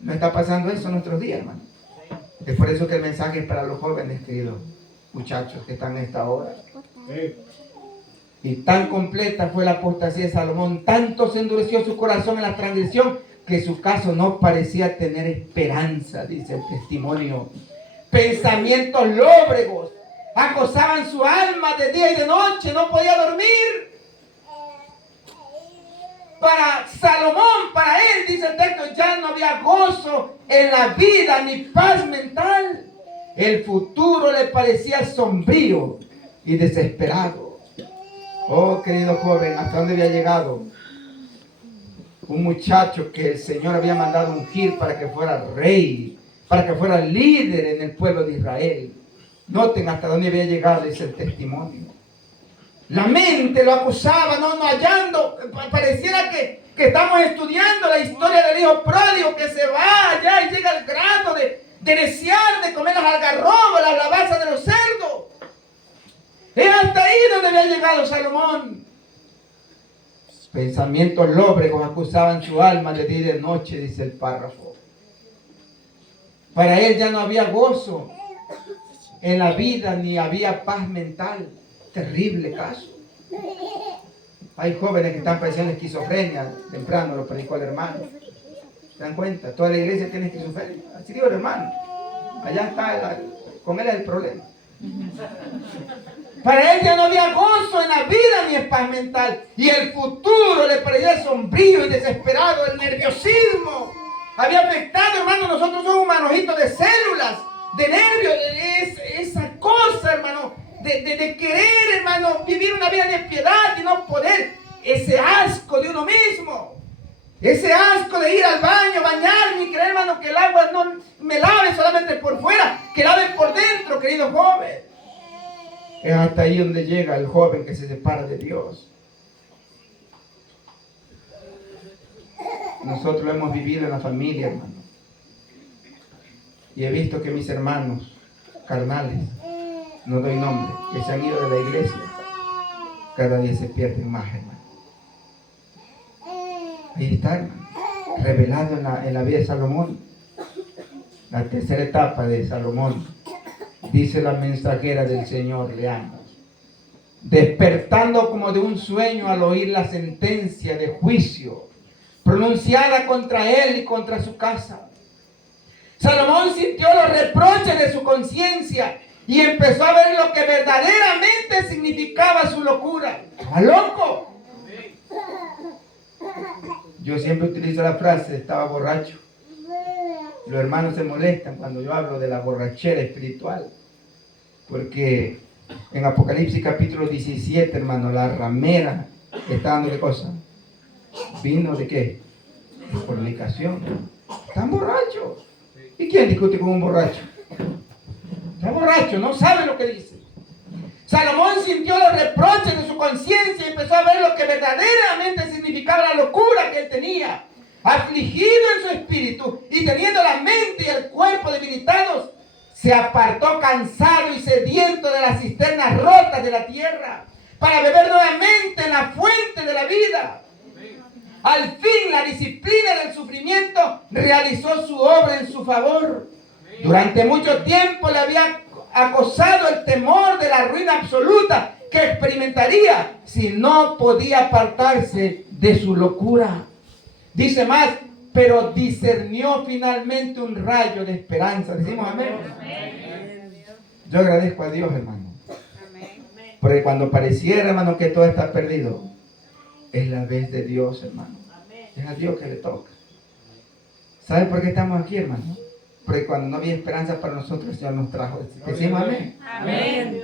¿No está pasando eso en nuestros días, hermano? Es por eso que el mensaje es para los jóvenes, queridos muchachos que están en esta hora. Y tan completa fue la apostasía de Salomón, tanto se endureció su corazón en la transgresión, que su caso no parecía tener esperanza, dice el testimonio. Pensamientos lóbregos acosaban su alma de día y de noche, no podía dormir. Para Salomón, para él, dice el texto, ya no había gozo en la vida ni paz mental. El futuro le parecía sombrío y desesperado. Oh, querido joven, ¿hasta dónde había llegado? Un muchacho que el Señor había mandado ungir para que fuera rey, para que fuera líder en el pueblo de Israel. Noten hasta dónde había llegado, dice el testimonio. La mente lo acusaba, no hallando. Pareciera que estamos estudiando la historia del hijo pródigo que se va allá y llega al grado de desear de comer las algarrobas, las lavazas de los cerdos. Es hasta ahí donde había llegado Salomón. Pensamientos lóbregos acusaban su alma de día y de noche, dice el párrafo. Para él ya no había gozo en la vida, ni había paz mental. Terrible caso. Hay jóvenes que están padeciendo esquizofrenia. Temprano lo predicó el hermano. ¿Se dan cuenta? Toda la iglesia tiene esquizofrenia. Así digo el hermano. Allá está, con él es el problema. Para él ya no había gozo en la vida ni paz mental. Y el futuro le parecía sombrío y desesperado. El nerviosismo había afectado, hermano. Nosotros somos un manojito de células, de nervios. Esa cosa, hermano, de querer, hermano, vivir una vida de piedad y no poder. Ese asco de uno mismo. Ese asco de ir al baño, bañarme y querer, hermano, que el agua no me lave solamente por fuera, que lave por dentro, querido joven. Es hasta ahí donde llega el joven que se separa de Dios. Nosotros lo hemos vivido en la familia, hermano. Y he visto que mis hermanos carnales, no doy nombre, que se han ido de la iglesia, cada día se pierden más, hermano. Ahí está, hermano, revelado en la vida de Salomón. La tercera etapa de Salomón. Dice la mensajera del Señor, leamos. Despertando como de un sueño al oír la sentencia de juicio pronunciada contra él y contra su casa, Salomón sintió los reproches de su conciencia y empezó a ver lo que verdaderamente significaba su locura. ¡Estaba loco! Yo siempre utilizo la frase, estaba borracho. Los hermanos se molestan cuando yo hablo de la borrachera espiritual. Porque en Apocalipsis capítulo 17, hermano, la ramera está dando ¿qué cosa? ¿Vino de qué? De fornicación. Están borrachos. ¿Y quién discute con un borracho? Está borracho, no sabe lo que dice. Salomón sintió los reproches de su conciencia y empezó a ver lo que verdaderamente significaba la locura que él tenía. Afligido en su espíritu y teniendo la mente y el cuerpo debilitados, se apartó cansado y sediento de las cisternas rotas de la tierra para beber nuevamente en la fuente de la vida. Al fin la disciplina del sufrimiento realizó su obra en su favor. Durante mucho tiempo le había acosado el temor de la ruina absoluta que experimentaría si no podía apartarse de su locura. Dice más, pero discernió finalmente un rayo de esperanza. Decimos amén. Yo agradezco a Dios, hermano. Porque cuando pareciera, hermano, que todo está perdido, es la vez de Dios, hermano. Es a Dios que le toca. ¿Sabe por qué estamos aquí, hermano? Porque cuando no había esperanza para nosotros, el Señor nos trajo. Decimos amén. Amén.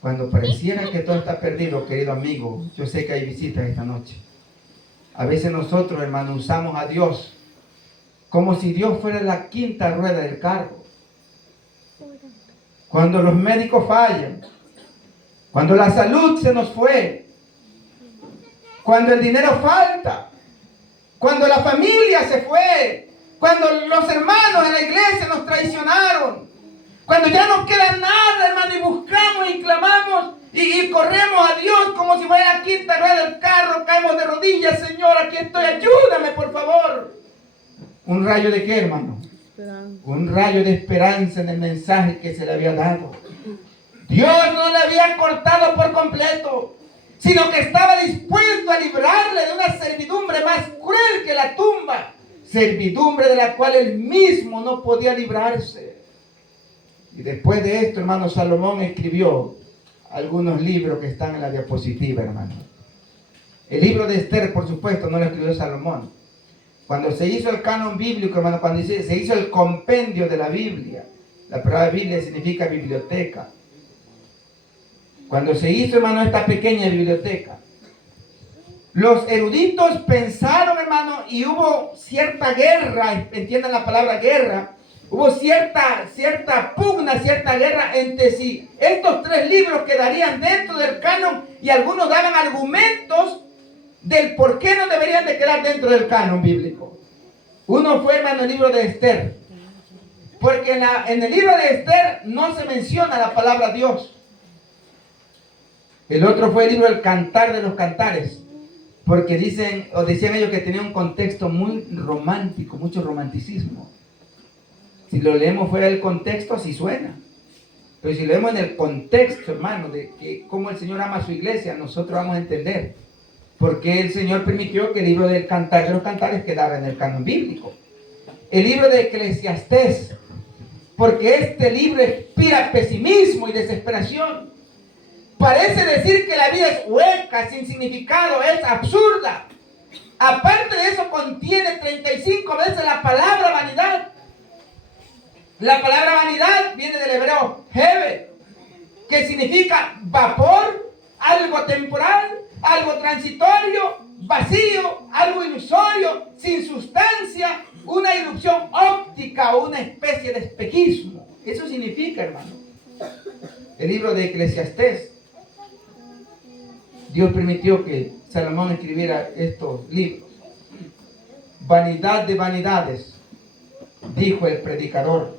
Cuando pareciera que todo está perdido, querido amigo, yo sé que hay visitas esta noche. A veces nosotros, hermano, usamos a Dios como si Dios fuera la quinta rueda del carro. Cuando los médicos fallan, cuando la salud se nos fue, cuando el dinero falta, cuando la familia se fue, cuando los hermanos de la iglesia nos traicionaron, cuando ya no queda nada, hermano, y buscamos y clamamos y corremos a Dios como si fuera la quinta rueda del carro, caemos de rodillas, Señor, aquí estoy, ayúdame por favor. ¿Un rayo de qué, hermano? Un rayo de esperanza en el mensaje que se le había dado. Dios no le había cortado por completo, sino que estaba dispuesto a librarle de una servidumbre más cruel que la tumba, servidumbre de la cual él mismo no podía librarse. Y después de esto, hermano, Salomón escribió algunos libros que están en la diapositiva, hermano. El libro de Esther, por supuesto, no lo escribió Salomón. Cuando se hizo el canon bíblico, hermano, cuando se hizo el compendio de la Biblia, la palabra Biblia significa biblioteca. Cuando se hizo, hermano, esta pequeña biblioteca, los eruditos pensaron, hermano, y hubo cierta guerra, entiendan la palabra guerra, hubo cierta pugna, cierta guerra entre si estos tres libros quedarían dentro del canon, y algunos daban argumentos del por qué no deberían de quedar dentro del canon bíblico. Uno fue, hermano, el libro de Esther, porque en el libro de Esther no se menciona la palabra Dios. El otro fue el libro del Cantar de los Cantares, porque decían ellos que tenía un contexto muy romántico, mucho romanticismo. Si lo leemos fuera del contexto, así suena. Pero si lo leemos en el contexto, hermano, de que cómo el Señor ama a su iglesia, nosotros vamos a entender por qué el Señor permitió que el libro del Cantar de los Cantares quedara en el canon bíblico. El libro de Eclesiastés, porque este libro inspira pesimismo y desesperación. Parece decir que la vida es hueca, sin significado, es absurda. Aparte de eso, contiene 35 veces la palabra vanidad. La palabra vanidad viene del hebreo hebe, que significa vapor, algo temporal, algo transitorio, vacío, algo ilusorio, sin sustancia, una ilusión óptica o una especie de espejismo. Eso significa, hermano, el libro de Eclesiastés. Dios permitió que Salomón escribiera estos libros. Vanidad de vanidades, dijo el predicador.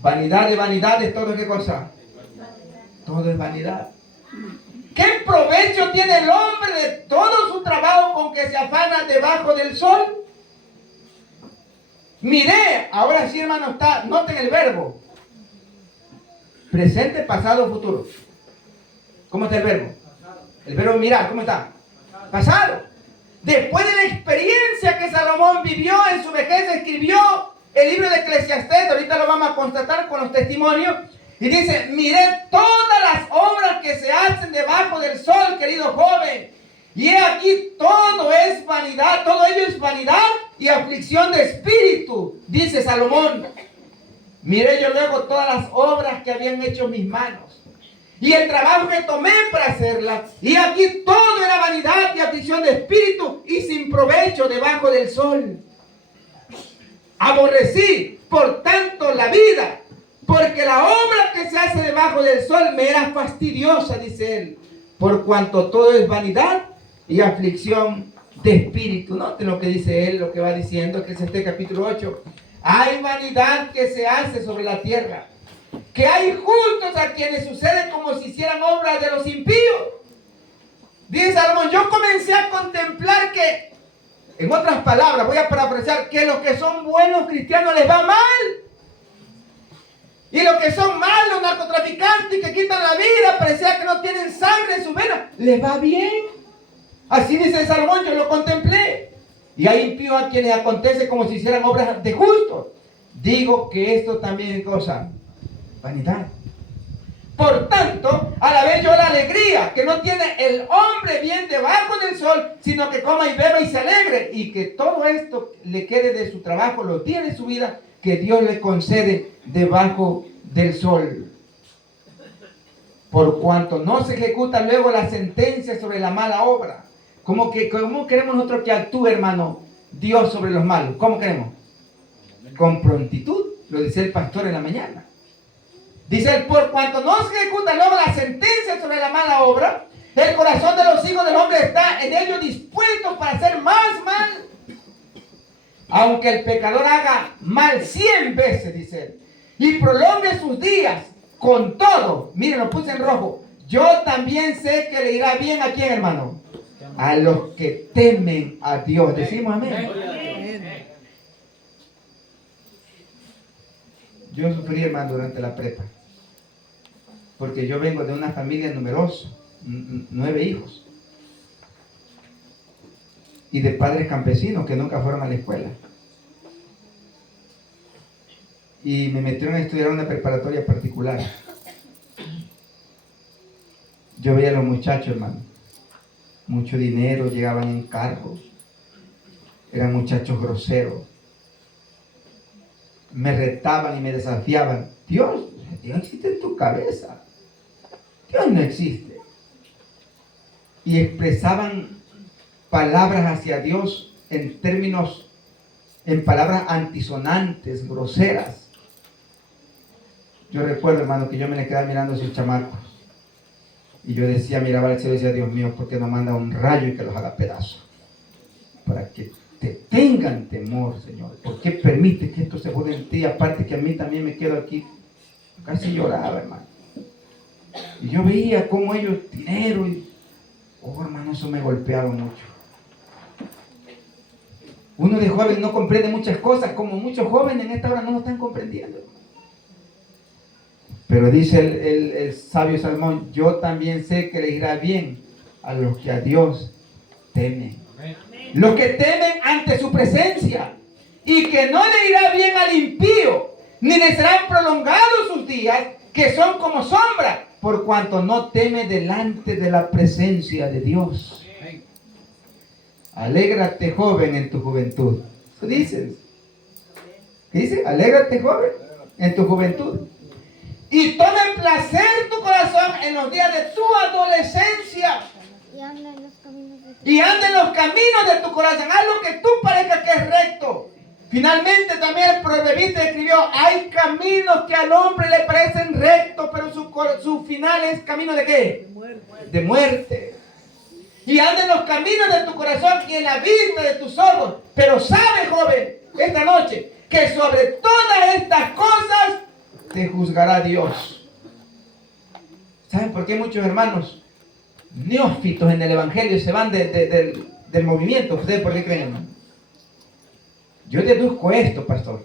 Vanidad de vanidades, ¿todo qué cosa? Todo es vanidad. ¿Qué provecho tiene el hombre de todo su trabajo con que se afana debajo del sol? Miré, ahora sí, hermano, noten el verbo. Presente, pasado, futuro. ¿Cómo está el verbo? El verbo mirar, ¿cómo está? Pasado. Después de la experiencia que Salomón vivió en su vejez, escribió el libro de Eclesiastés. Ahorita lo vamos a constatar con los testimonios. Y dice, miré todas las obras que se hacen debajo del sol, querido joven. Y he aquí, todo es vanidad, todo ello es vanidad y aflicción de espíritu, dice Salomón. Miré yo luego todas las obras que habían hecho mis manos y el trabajo que tomé para hacerlas. Y aquí todo era vanidad y aflicción de espíritu y sin provecho debajo del sol. Aborrecí, por tanto, la vida, porque la obra que se hace debajo del sol me era fastidiosa, dice él, por cuanto todo es vanidad y aflicción de espíritu. Noten lo que dice él, lo que va diciendo, que es este capítulo 8. Hay vanidad que se hace sobre la tierra, que hay justos a quienes sucede como si hicieran obras de los impíos. Dice Salomón, yo comencé a contemplar que, en otras palabras, voy a parafrasear, que los que son buenos cristianos les va mal. Y los que son malos, narcotraficantes, que quitan la vida, parecía que no tienen sangre en sus venas, les va bien. Así dice Salomón, yo lo contemplé. Y hay impíos a quienes acontece como si hicieran obras de justos. Digo que esto también es cosa, vanidad. Por tanto, a la vez yo la alegría que no tiene el hombre bien debajo del sol, sino que coma y beba y se alegre, y que todo esto le quede de su trabajo, lo tiene en su vida, que Dios le concede debajo del sol. Por cuanto no se ejecuta luego la sentencia sobre la mala obra. ¿Cómo queremos nosotros que actúe, hermano, Dios sobre los malos? ¿Cómo queremos? Con prontitud, lo dice el pastor en la mañana. Dice él, por cuanto no se ejecuta luego la sentencia sobre la mala obra, el corazón de los hijos del hombre está en ellos dispuesto para hacer más mal. Aunque el pecador haga mal 100 veces, dice él, y prolongue sus días, con todo, miren, lo puse en rojo, yo también sé que le irá bien a quién, hermano. A los que temen a Dios. Decimos amén. Yo sufrí, hermano, durante la prepa. Porque yo vengo de una familia numerosa, 9 hijos. Y de padres campesinos que nunca fueron a la escuela. Y me metieron a estudiar una preparatoria particular. Yo veía a los muchachos, hermano. Mucho dinero, llegaban en carros. Eran muchachos groseros. Me retaban y me desafiaban. Dios existe en tu cabeza. Dios no existe. Y expresaban palabras hacia Dios en palabras antisonantes, groseras. Yo recuerdo, hermano, que yo me le quedaba mirando a esos chamacos. Y yo decía, miraba al cielo y decía, Dios mío, ¿por qué no manda un rayo y que los haga pedazos? Para que te tengan temor, Señor. ¿Por qué permite que esto se jode en ti? Aparte que a mí también me quedo aquí. Casi lloraba, hermano. Y yo veía cómo ellos, dinero, y hermano, eso me golpeaba mucho. Uno de joven no comprende muchas cosas, como muchos jóvenes en esta hora no lo están comprendiendo. Pero dice el sabio Salmón, yo también sé que le irá bien a los que a Dios temen. Amén. Los que temen ante su presencia, y que no le irá bien al impío, ni le serán prolongados sus días, que son como sombra, por cuanto no teme delante de la presencia de Dios. Amén. Alégrate, joven, en tu juventud. ¿Qué dices? ¿Qué dice? Alégrate, joven, en tu juventud. Y tome placer tu corazón en los días de tu adolescencia. Y anda en los caminos de tu corazón. Haz lo que tú parezca que es recto. Finalmente también el proverbista escribió, hay caminos que al hombre le parecen rectos, pero su final es camino de ¿qué? De muerte. Y anda en los caminos de tu corazón y en la vista de tus ojos. Pero sabe, joven, esta noche, que sobre todas estas cosas te juzgará Dios. ¿Saben por qué muchos hermanos neófitos en el evangelio se van del movimiento? ¿Ustedes por qué creen, hermano? Yo deduzco esto, pastor,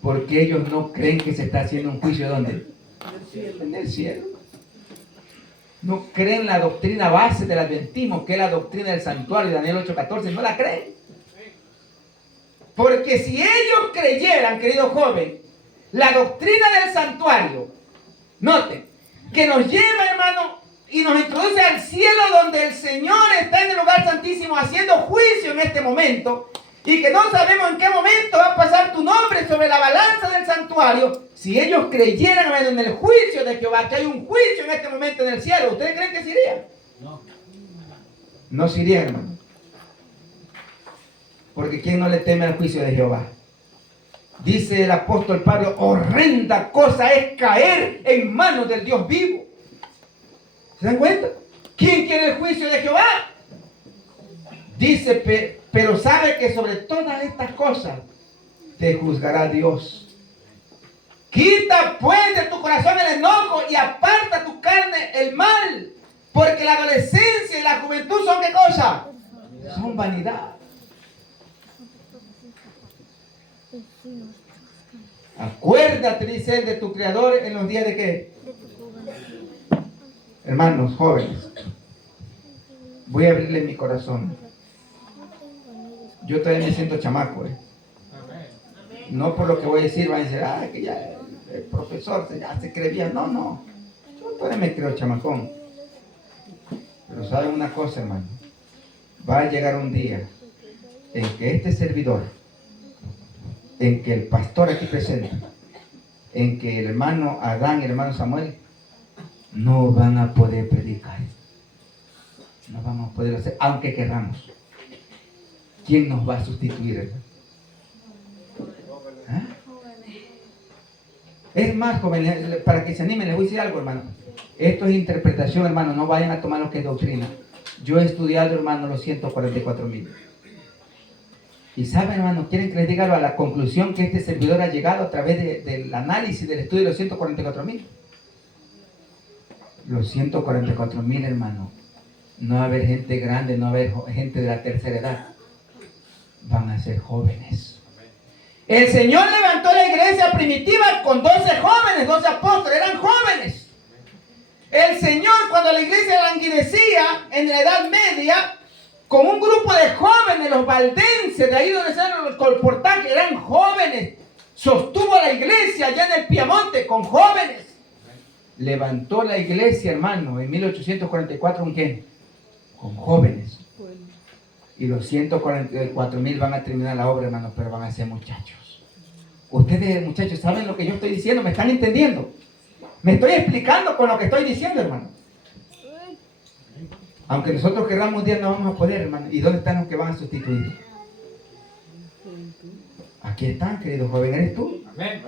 porque ellos no creen que se está haciendo un juicio. ¿Dónde? En el cielo. No creen la doctrina base del adventismo, que es la doctrina del santuario de Daniel 8:14. No la creen. Porque si ellos creyeran, querido joven, la doctrina del santuario, noten, que nos lleva, hermano, y nos introduce al cielo donde el Señor está en el lugar santísimo haciendo juicio en este momento, y que no sabemos en qué momento va a pasar tu nombre sobre la balanza del santuario. Si ellos creyeran, hermano, en el juicio de Jehová, que hay un juicio en este momento en el cielo, ¿ustedes creen que se irían? No. No se irían, hermano. Porque ¿quién no le teme al juicio de Jehová? Dice el apóstol Pablo, horrenda cosa es caer en manos del Dios vivo. ¿Se dan cuenta? ¿Quién quiere el juicio de Jehová? Dice, pero sabe que sobre todas estas cosas te juzgará Dios. Quita pues de tu corazón el enojo y aparta tu carne el mal, porque la adolescencia y la juventud son ¿qué cosa? Son vanidad. Acuérdate, dice él, de tu Creador en los días de ¿qué? Hermanos, jóvenes, voy a abrirle mi corazón. Yo todavía me siento chamaco, No por lo que voy a decir, van a decir, que ya el profesor ya se cree bien. No. Yo todavía me creo chamacón. Pero saben una cosa, hermano. Va a llegar un día en que este servidor, en que el pastor aquí presente, en que el hermano Adán y el hermano Samuel no van a poder predicar. No vamos a poder hacer, aunque queramos. ¿Quién nos va a sustituir, hermano? Es más, jóvenes, para que se animen, les voy a decir algo, hermano. Esto es interpretación, hermano. No vayan a tomar lo que es doctrina. Yo he estudiado, hermano, los 144,000. Y saben, hermano, quieren que les diga a la conclusión que este servidor ha llegado a través del análisis del estudio de los 144,000. Los 144,000, hermano, no va a haber gente grande, no va a haber gente de la tercera edad. Van a ser jóvenes. El Señor levantó la iglesia primitiva con 12 jóvenes, 12 apóstoles, eran jóvenes. El Señor, cuando la iglesia languidecía en la Edad Media, con un grupo de jóvenes, los valdenses, de ahí donde eran los colportajes, eran jóvenes. Sostuvo la iglesia allá en el Piamonte con jóvenes. Levantó la iglesia, hermano, en 1844, ¿con quién? Con jóvenes. Y los 144,000 van a terminar la obra, hermano, pero van a ser muchachos. Ustedes, muchachos, ¿saben lo que yo estoy diciendo? ¿Me están entendiendo? Me estoy explicando con lo que estoy diciendo, hermano. Aunque nosotros querramos un día, no vamos a poder, hermano. ¿Y dónde están los que van a sustituir? Aquí están, querido joven, ¿eres tú? Amén.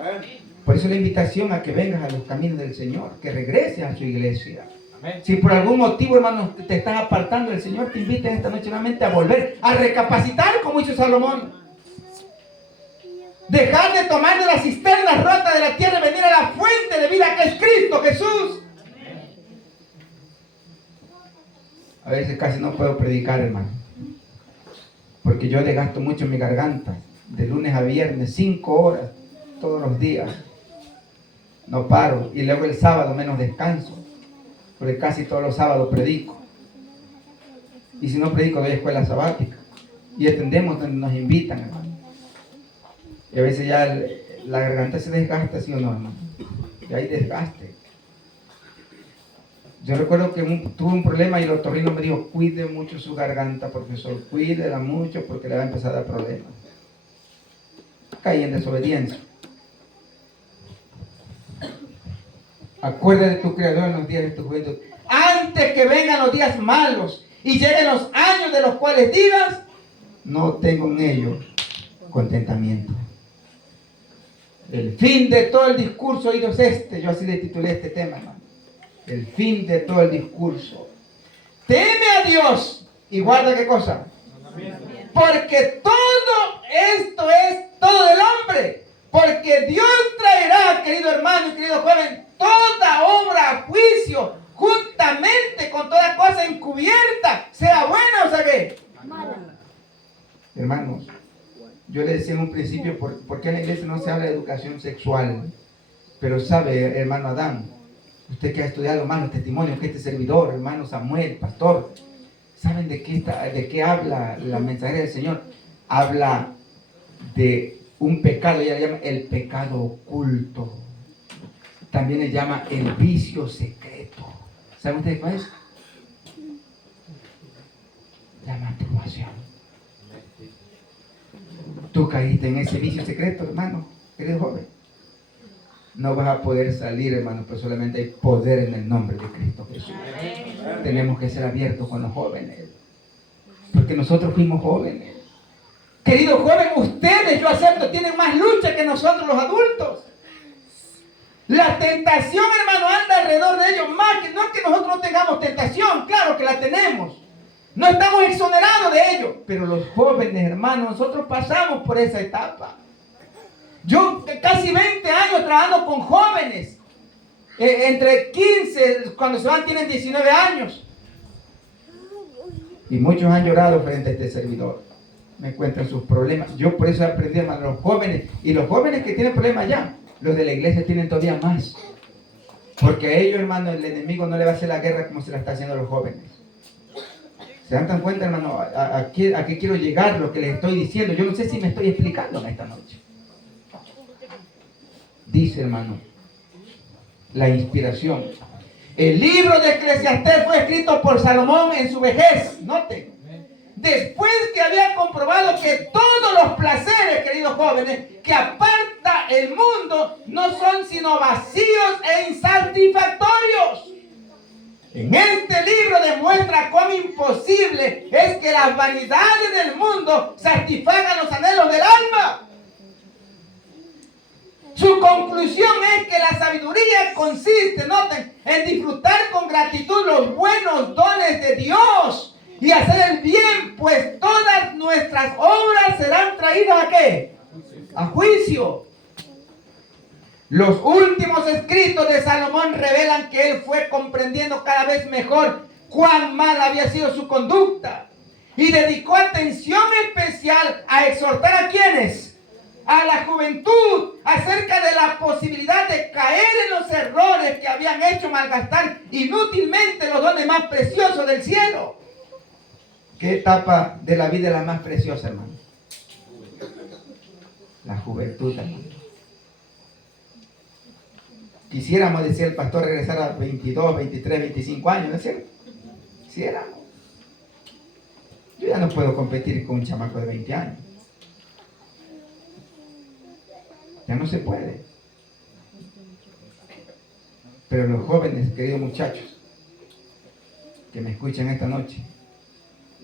Por eso la invitación a que vengas a los caminos del Señor, que regreses a su iglesia. Amén. Si por algún motivo, hermano, te estás apartando, el Señor te invita esta noche nuevamente a volver, a recapacitar, como hizo Salomón. Dejar de tomar de las cisternas rotas de la tierra y venir a la fuente de vida que es Cristo Jesús. A veces casi no puedo predicar, hermano, porque yo desgasto mucho mi garganta, de lunes a viernes, 5 horas, todos los días. No paro, y luego el sábado menos descanso, porque casi todos los sábados predico. Y si no predico, doy escuela sabática. Y atendemos donde nos invitan, hermano. Y a veces ya la garganta se desgasta, ¿sí o no, hermano? Y hay desgaste. Yo recuerdo que tuve un problema y el otorrino me dijo, cuide mucho su garganta, profesor, cuídela mucho porque le va a empezar a dar problemas. Caí en desobediencia. Acuérdate de tu Creador en los días de tu juventud. Antes que vengan los días malos y lleguen los años de los cuales digas, no tengo en ellos contentamiento. El fin de todo el discurso oído es este. Yo así le titulé este tema, hermano. El fin de todo el discurso. Teme a Dios y guarda qué cosa. Porque todo esto es todo del hombre. Porque Dios traerá, querido hermano y querido joven, toda obra a juicio, juntamente con toda cosa encubierta, sea buena o sea qué. Mala. Hermanos, yo le decía en un principio, ¿por qué en la iglesia no se habla de educación sexual? Pero sabe, hermano Adán, usted que ha estudiado más los testimonios que este servidor, hermano Samuel, pastor, ¿saben de qué habla la mensajera del Señor? Habla de un pecado, ella le llama el pecado oculto. También le llama el vicio secreto. ¿Saben ustedes cuál es? La masturbación. Tú caíste en ese vicio secreto, hermano, querido joven. No vas a poder salir, hermano, pero solamente hay poder en el nombre de Cristo Jesús. Tenemos que ser abiertos con los jóvenes, porque nosotros fuimos jóvenes. Querido joven, ustedes, yo acepto, tienen más lucha que nosotros los adultos. La tentación, hermano, anda alrededor de ellos más que no es que nosotros no tengamos tentación, claro que la tenemos. No estamos exonerados de ello, pero los jóvenes, hermanos, nosotros pasamos por esa etapa. Yo casi 20 años trabajando con jóvenes, entre 15, cuando se van tienen 19 años. Y muchos han llorado frente a este servidor. Me encuentran sus problemas. Yo por eso aprendí, hermano, los jóvenes, y los jóvenes que tienen problemas ya, los de la iglesia tienen todavía más. Porque a ellos, hermano, el enemigo no le va a hacer la guerra como se la está haciendo a los jóvenes. ¿Se dan cuenta, hermano, a qué quiero llegar, lo que les estoy diciendo? Yo no sé si me estoy explicando en esta noche. Dice, hermano, la inspiración. El libro de Eclesiastés fue escrito por Salomón en su vejez. Noten. Después que había comprobado que todos los placeres, queridos jóvenes, que aparta el mundo, no son sino vacíos e insatisfactorios. En este libro demuestra cuán imposible es que las vanidades del mundo satisfagan los anhelos del alma. Su conclusión es que la sabiduría consiste, noten, en disfrutar con gratitud los buenos dones de Dios y hacer el bien, pues todas nuestras obras serán traídas ¿a qué? A juicio. Los últimos escritos de Salomón revelan que él fue comprendiendo cada vez mejor cuán mal había sido su conducta y dedicó atención especial a exhortar a quienes, a la juventud, acerca de la posibilidad de caer en los errores que habían hecho malgastar inútilmente los dones más preciosos del cielo. ¿Qué etapa de la vida es la más preciosa, hermano? La juventud, hermano. Quisiéramos, decía el pastor, regresar a 22, 23, 25 años, ¿no es cierto? Quisiéramos. Yo ya no puedo competir con un chamaco de 20 años. Ya no se puede. Pero los jóvenes, queridos muchachos, que me escuchan esta noche,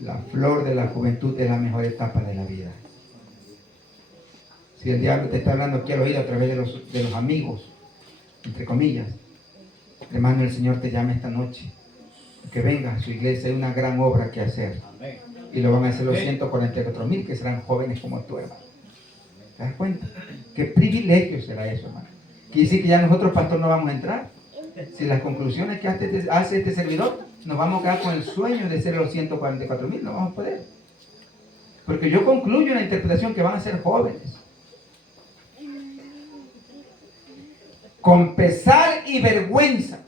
la flor de la juventud es la mejor etapa de la vida. Si el diablo te está hablando aquí al oído a través de los amigos, entre comillas, hermano, el Señor te llama esta noche. Que venga a su iglesia, hay una gran obra que hacer. Y lo van a hacer los 144,000 que serán jóvenes como tú, hermano. ¿Te das cuenta? Qué privilegio será eso, hermano. Quiere decir que ya nosotros, pastor, no vamos a entrar. Si las conclusiones que hace este servidor, nos vamos a quedar con el sueño de ser los 144,000, no vamos a poder. Porque yo concluyo la interpretación que van a ser jóvenes. Con pesar y vergüenza,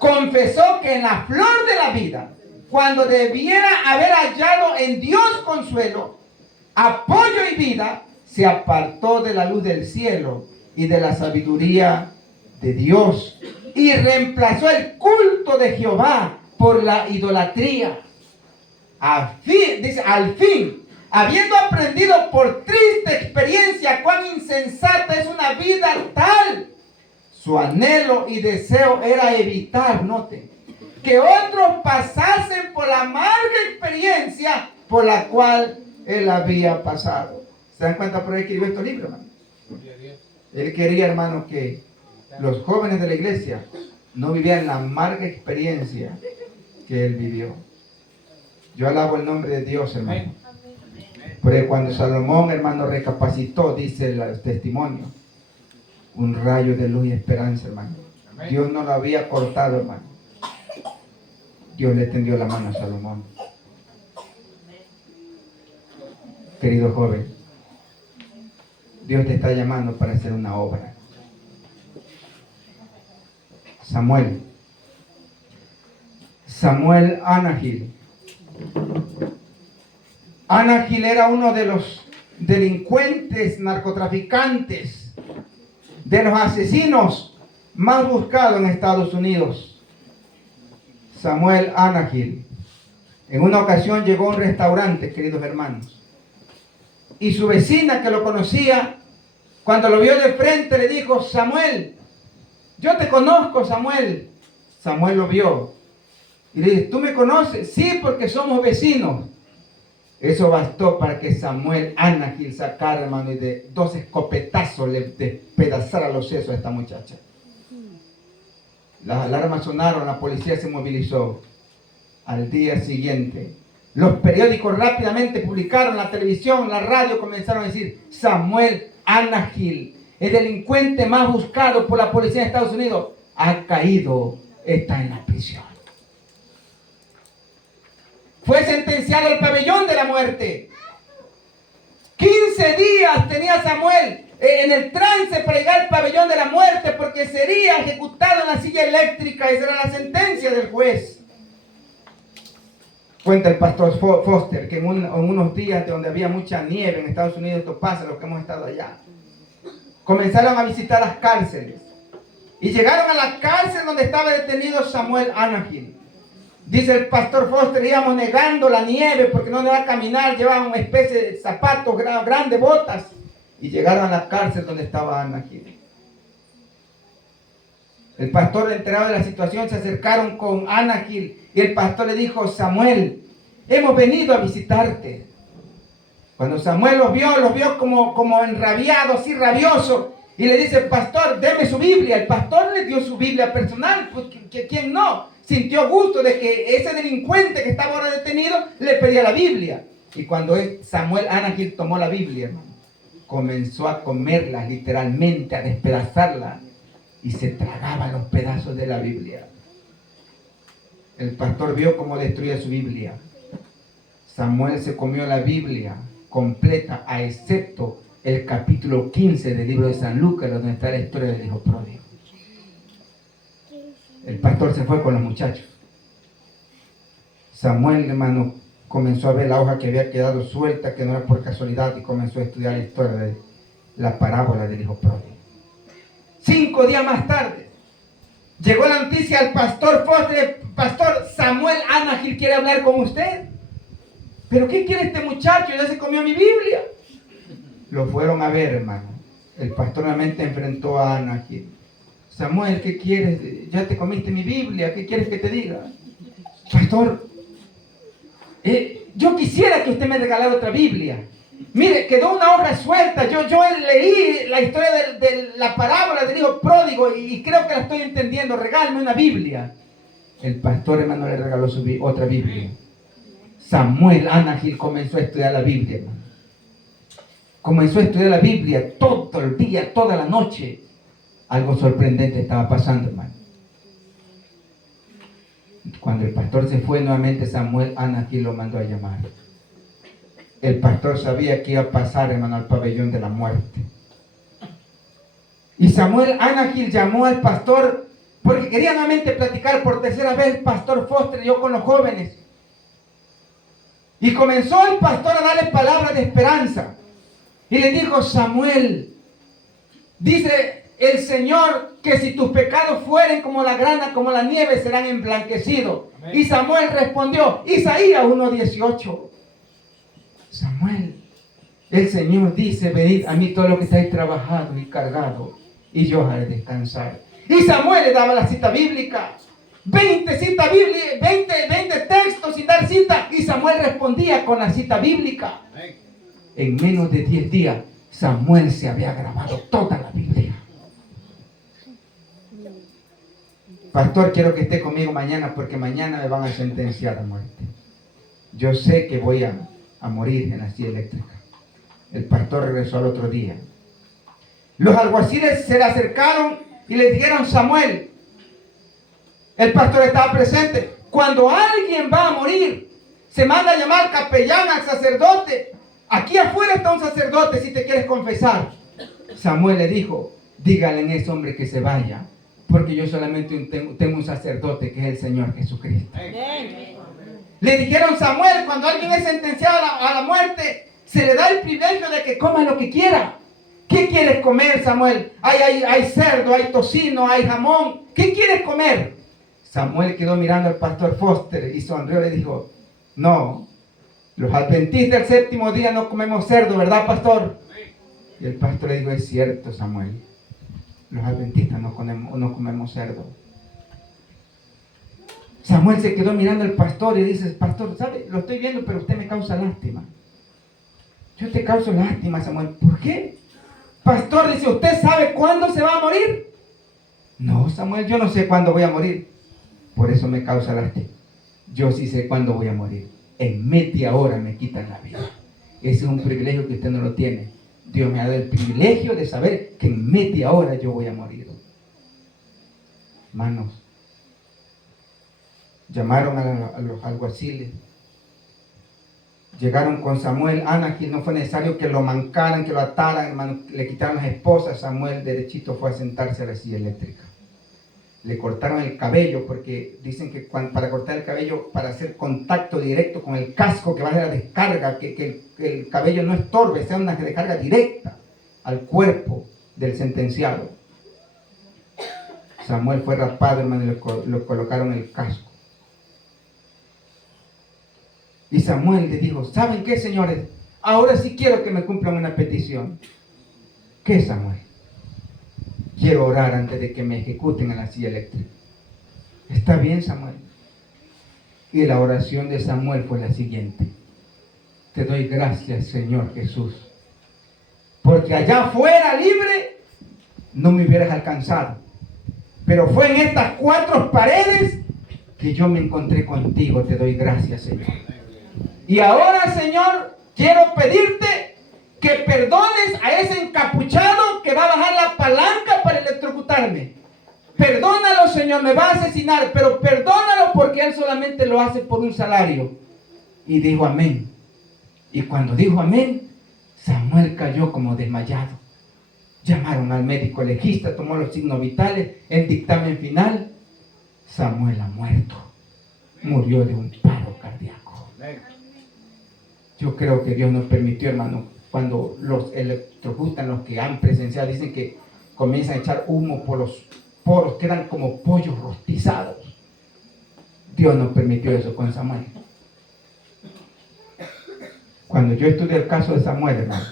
confesó que en la flor de la vida, cuando debiera haber hallado en Dios consuelo, apoyo y vida, se apartó de la luz del cielo y de la sabiduría de Dios y reemplazó el culto de Jehová por la idolatría. Al fin, habiendo aprendido por triste experiencia cuán insensata es una vida tal, su anhelo y deseo era evitar, noten, que otros pasasen por la amarga experiencia por la cual él había pasado. ¿Se dan cuenta por qué escribió estos libros, hermano? Él quería, hermano, que los jóvenes de la iglesia no vivieran la amarga experiencia que él vivió. Yo alabo el nombre de Dios, hermano. Porque cuando Salomón, hermano, recapacitó, dice el testimonio, un rayo de luz y esperanza, hermano. Dios no lo había cortado, hermano. Dios le tendió la mano a Salomón. Querido joven, Dios te está llamando para hacer una obra. Samuel Anahil. Anahil era uno de los delincuentes, narcotraficantes, de los asesinos más buscados en Estados Unidos. Samuel Anahil. En una ocasión llegó a un restaurante, queridos hermanos, y su vecina, que lo conocía, cuando lo vio de frente le dijo: Samuel, yo te conozco, Samuel. Samuel lo vio y le dijo: ¿tú me conoces? Sí, porque somos vecinos. Eso bastó para que Samuel Anahil sacara, hermano, y de 2 escopetazos le despedazara los sesos a esta muchacha. Las alarmas sonaron, la policía se movilizó. Al día siguiente, los periódicos rápidamente publicaron, la televisión, la radio comenzaron a decir: Samuel Anahil, el delincuente más buscado por la policía de Estados Unidos, ha caído, está en la prisión. Fue sentenciado al pabellón de la muerte. 15 días tenía Samuel en el trance para llegar al pabellón de la muerte, porque sería ejecutado en la silla eléctrica. Esa era la sentencia del juez. Cuenta el pastor Foster que en unos días de donde había mucha nieve en Estados Unidos, esto pasa, los que hemos estado allá, comenzaron a visitar las cárceles y llegaron a la cárcel donde estaba detenido Samuel Anahil. Dice el pastor Foster: íbamos negando la nieve porque no iba a caminar, llevaban una especie de zapatos grandes, botas, y llegaron a la cárcel donde estaba Anahil. El pastor, enterado de la situación, se acercaron con Anahil y el pastor le dijo: Samuel, hemos venido a visitarte. Cuando Samuel los vio como enrabiado, así rabioso, y le dice: pastor, deme su Biblia. El pastor le dio su Biblia personal, pues ¿quién no? Sintió gusto de que ese delincuente que estaba ahora detenido le pedía la Biblia. Y cuando Samuel Anahil tomó la Biblia, hermano, comenzó a comerlas literalmente, a despedazarlas y se tragaba los pedazos de la Biblia. El pastor vio cómo destruía su Biblia. Samuel se comió la Biblia completa, a excepto el capítulo 15 del libro de San Lucas, donde está la historia del hijo pródigo. El pastor se fue con los muchachos. Samuel, hermano, comenzó a ver la hoja que había quedado suelta, que no era por casualidad, y comenzó a estudiar la historia de la parábola del hijo pródigo. 5 días más tarde, llegó la noticia al pastor Foster: pastor, Samuel Anagil quiere hablar con usted. ¿Pero qué quiere este muchacho? Ya se comió mi Biblia. Lo fueron a ver, hermano. El pastor nuevamente enfrentó a Anagil. Samuel, ¿qué quieres? Ya te comiste mi Biblia, ¿qué quieres que te diga? Pastor, yo quisiera que usted me regalara otra Biblia. Mire, quedó una hoja suelta. Yo leí la historia de la parábola del hijo pródigo y creo que la estoy entendiendo. Regálame una Biblia. El pastor, hermano, le regaló otra Biblia. Samuel Anagil comenzó a estudiar la Biblia, hermano. Comenzó a estudiar la Biblia todo el día, toda la noche. Algo sorprendente estaba pasando, hermano. Cuando el pastor se fue nuevamente, Samuel Anagil lo mandó a llamar. El pastor sabía que iba a pasar, hermano, al pabellón de la muerte. Y Samuel Anagil llamó al pastor porque quería nuevamente platicar por tercera vez. El pastor Foster y yo con los jóvenes. Y comenzó el pastor a darle palabras de esperanza. Y le dijo: Samuel, dice el Señor que si tus pecados fueren como la grana, como la nieve, serán emblanquecidos. Amén. Y Samuel respondió, Isaías 1:18. Samuel, el Señor dice: venid a mí todos los que estáis trabajados y cargados, y yo os haré descansar. Y Samuel le daba la cita bíblica. 20 citas bíblicas, 20 textos sin dar cita. Y Samuel respondía con la cita bíblica. Amén. En menos de 10 días, Samuel se había grabado toda la Biblia. Pastor, quiero que esté conmigo mañana porque mañana me van a sentenciar a muerte. Yo sé que voy a morir en la silla eléctrica. El pastor regresó al otro día. Los alguaciles se le acercaron y le dijeron: Samuel, el pastor estaba presente. Cuando alguien va a morir, se manda a llamar al capellán, al sacerdote. Aquí afuera está un sacerdote si te quieres confesar. Samuel le dijo: dígale a ese hombre que se vaya, porque yo solamente tengo un sacerdote que es el Señor Jesucristo. Amén. Le dijeron: Samuel, cuando alguien es sentenciado a la muerte, se le da el privilegio de que coma lo que quiera. ¿Qué quieres comer, Samuel? Hay cerdo, hay tocino, hay jamón. ¿Qué quieres comer? Samuel quedó mirando al pastor Foster y sonrió y le dijo: no, los adventistas del séptimo día no comemos cerdo, ¿verdad, pastor? Y el pastor le dijo: es cierto, Samuel, los adventistas no comemos cerdo. Samuel se quedó mirando al pastor y dice: pastor, ¿sabe? Lo estoy viendo, pero usted me causa lástima. Yo te causo lástima, Samuel. ¿Por qué? Pastor, dice: ¿usted sabe cuándo se va a morir? No, Samuel, yo no sé cuándo voy a morir. Por eso me causa lástima. Yo sí sé cuándo voy a morir. En media hora me quitan la vida. Ese es un privilegio que usted no lo tiene. Dios me ha dado el privilegio de saber que en media hora yo voy a morir. Hermanos, llamaron a los alguaciles. Llegaron con Samuel Anagil. No fue necesario que lo mancaran, que lo ataran, hermano. Le quitaron las esposas. Samuel derechito fue a sentarse a la silla eléctrica. Le cortaron el cabello, porque dicen que para cortar el cabello, para hacer contacto directo con el casco que va a hacer la descarga, que el cabello no estorbe, sea una descarga directa al cuerpo del sentenciado. Samuel fue rapado, hermano, y le colocaron el casco. Y Samuel le dijo: ¿saben qué, señores? Ahora sí quiero que me cumplan una petición. ¿Qué, Samuel? Quiero orar antes de que me ejecuten en la silla eléctrica. Está bien, Samuel. Y la oración de Samuel fue la siguiente: te doy gracias, Señor Jesús, porque allá afuera libre no me hubieras alcanzado, pero fue en estas 4 paredes que yo me encontré contigo. Te doy gracias, Señor. Y ahora, Señor, quiero pedirte que perdones a ese encapuchado que va a bajar la palanca para electrocutarme. Perdónalo, Señor, me va a asesinar, pero perdónalo porque él solamente lo hace por un salario. Y dijo amén. Y cuando dijo amén, Samuel cayó como desmayado. Llamaron al médico legista, tomó los signos vitales, el dictamen final. Samuel ha muerto. Murió de un paro cardíaco. Yo creo que Dios nos permitió, hermano, cuando los electrocutan, los que han presenciado, dicen que comienzan a echar humo por los poros, quedan como pollos rostizados. Dios nos permitió eso con Samuel. Cuando yo estudié el caso de Samuel, hermano,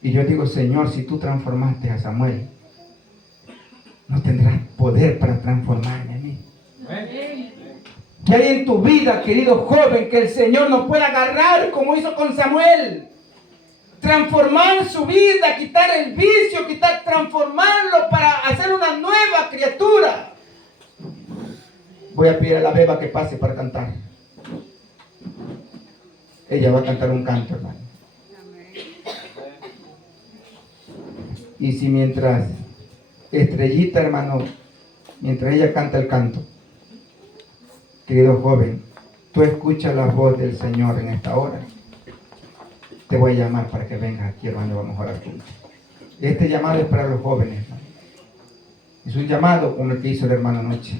y yo digo, Señor, si tú transformaste a Samuel, no tendrás poder para transformarme a mí. ¿Qué hay en tu vida, querido joven, que el Señor no pueda agarrar como hizo con Samuel? Transformar su vida, quitar el vicio, transformarlo para hacer una nueva criatura. Voy a pedir a la beba que pase para cantar. Ella va a cantar un canto, hermano. Y si mientras Estrellita, hermano, mientras ella canta el canto, querido joven, tú escuchas la voz del Señor en esta hora, te voy a llamar para que vengas aquí, hermano, vamos a orar juntos. Este llamado es para los jóvenes, hermano. Es un llamado como el que hizo el hermano anoche.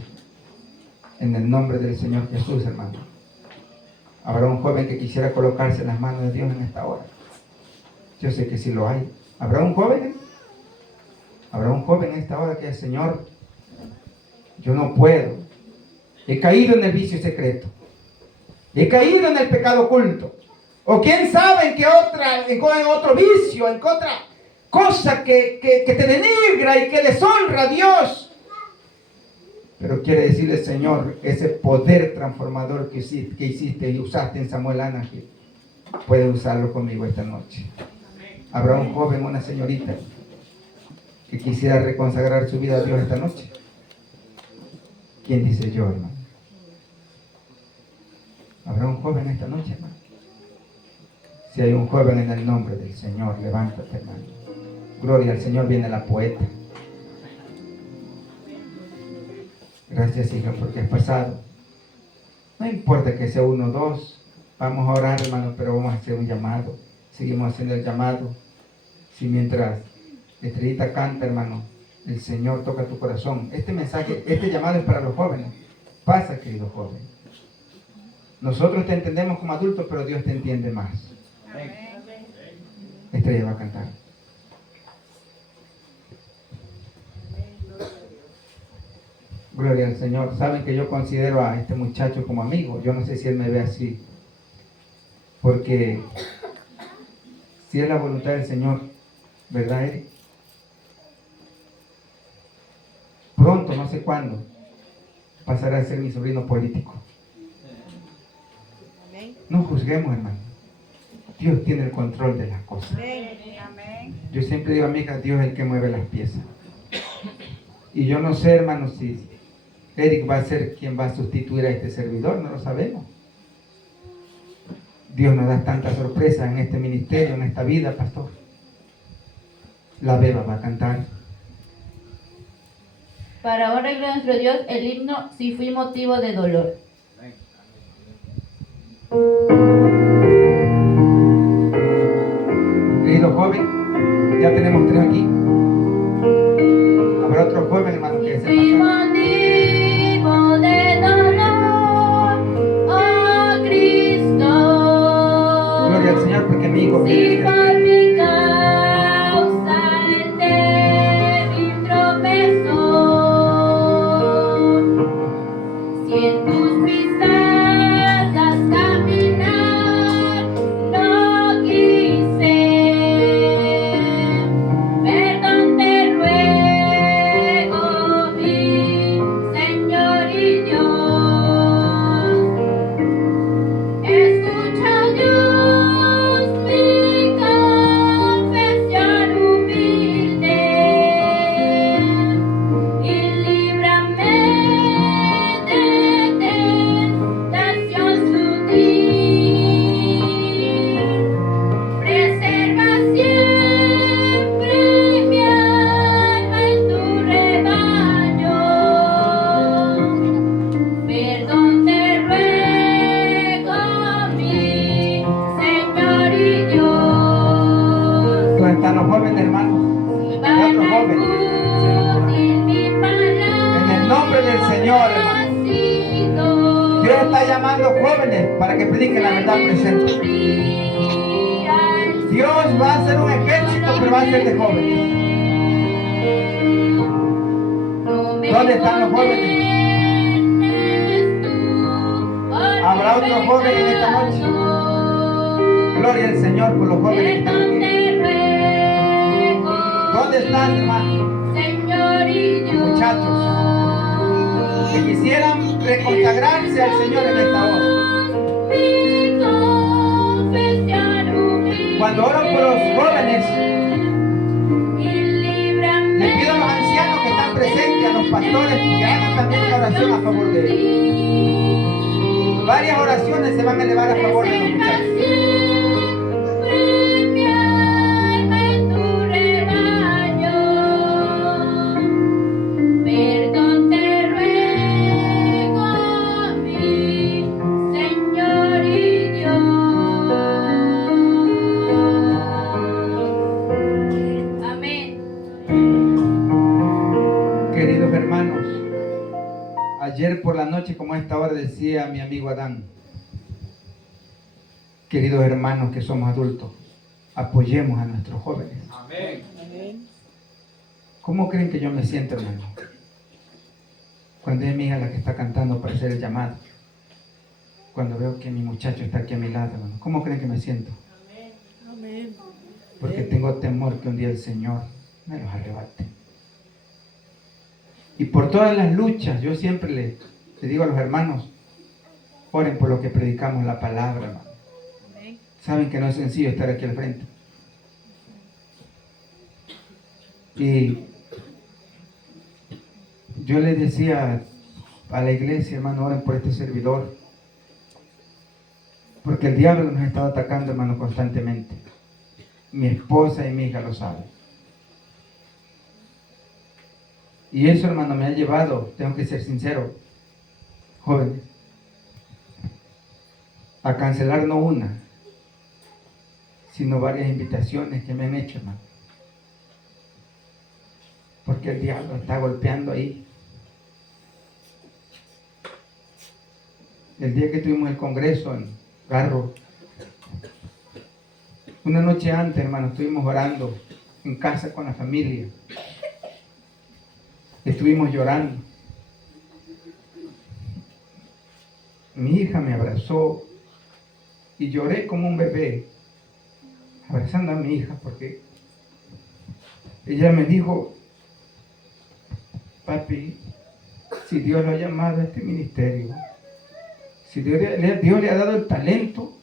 En el nombre del Señor Jesús, hermano. Habrá un joven que quisiera colocarse en las manos de Dios en esta hora. Yo sé que sí lo hay. ¿Habrá un joven? Habrá un joven en esta hora que el Señor, yo no puedo. He caído en el vicio secreto. He caído en el pecado oculto. O quién sabe en qué otro vicio, en qué otra cosa que te denigra y que deshonra a Dios. Pero quiere decirle, Señor, ese poder transformador que hiciste y usaste en Samuel Ángel, puede usarlo conmigo esta noche. Habrá un joven, una señorita, que quisiera reconsagrar su vida a Dios esta noche. ¿Quién dice yo, hermano? ¿Habrá un joven esta noche, hermano? Si hay un joven en el nombre del Señor, levántate, hermano. Gloria al Señor, viene la poeta. Gracias, hija, porque has pasado. No importa que sea uno o dos. Vamos a orar, hermano, pero vamos a hacer un llamado. Seguimos haciendo el llamado. Si mientras Estrellita canta, hermano, el Señor toca tu corazón. Este mensaje, este llamado es para los jóvenes. Pasa, querido joven. Nosotros te entendemos como adultos, pero Dios te entiende más. Estrella va a cantar. Gloria al Señor. Saben que yo considero a este muchacho como amigo. Yo no sé si él me ve así. Porque si es la voluntad del Señor, ¿verdad, Eric? Pronto, no sé cuándo, pasará a ser mi sobrino político. No juzguemos, hermano. Dios tiene el control de las cosas. Yo siempre digo a mi hija, Dios es el que mueve las piezas. Y yo no sé, hermano, si Eric va a ser quien va a sustituir a este servidor, no lo sabemos. Dios nos da tantas sorpresas en este ministerio, en esta vida, pastor. La beba va a cantar. Para honra y gloria de nuestro Dios, el himno Si fui motivo de dolor. Querido joven, ya tenemos 3 aquí. Habrá otro joven, hermano, que se Si pasa. motivo de dolor, oh Cristo. Gloria al Señor, porque mi hijo Si quiere por ser. mi causa el débil tropezó, si en tus pisadas caminar no quise, perdón te ruego, mi hermanos, de otros jóvenes. En el nombre del Señor, hermano. Dios está llamando jóvenes para que prediquen la verdad presente. Dios va a hacer un ejército, pero va a ser de jóvenes. ¿Dónde están los jóvenes? ¿Habrá otro joven en esta noche? Gloria al Señor por los jóvenes que están aquí. ¿Dónde están, hermanos? Muchachos que quisieran reconsagrarse al Señor en esta hora. Cuando oran por los jóvenes, les pido a los ancianos que están presentes, a los pastores, que hagan también una oración a favor de ellos. Varias oraciones se van a elevar a favor de los muchachos. Queridos hermanos, ayer por la noche, como a esta hora, decía mi amigo Adán, queridos hermanos que somos adultos, apoyemos a nuestros jóvenes. Amén. ¿Cómo creen que yo me siento, hermano? Cuando es mi hija la que está cantando para hacer el llamado. Cuando veo que mi muchacho está aquí a mi lado, hermano. ¿Cómo creen que me siento? Porque tengo temor que un día el Señor me los arrebate. Y por todas las luchas, yo siempre le digo a los hermanos, oren por lo que predicamos la palabra, hermano. Saben que no es sencillo estar aquí al frente. Y yo le decía a la iglesia, hermano, oren por este servidor. Porque el diablo nos ha estado atacando, hermano, constantemente. Mi esposa y mi hija lo saben. Y eso, hermano, me ha llevado, tengo que ser sincero, jóvenes, a cancelar no una, sino varias invitaciones que me han hecho, hermano. Porque el diablo está golpeando ahí. El día que tuvimos el congreso en Garro, una noche antes, hermano, estuvimos orando en casa con la familia. Estuvimos llorando. Mi hija me abrazó y lloré como un bebé, abrazando a mi hija, porque ella me dijo, papi, si Dios lo ha llamado a este ministerio, si Dios le ha dado el talento,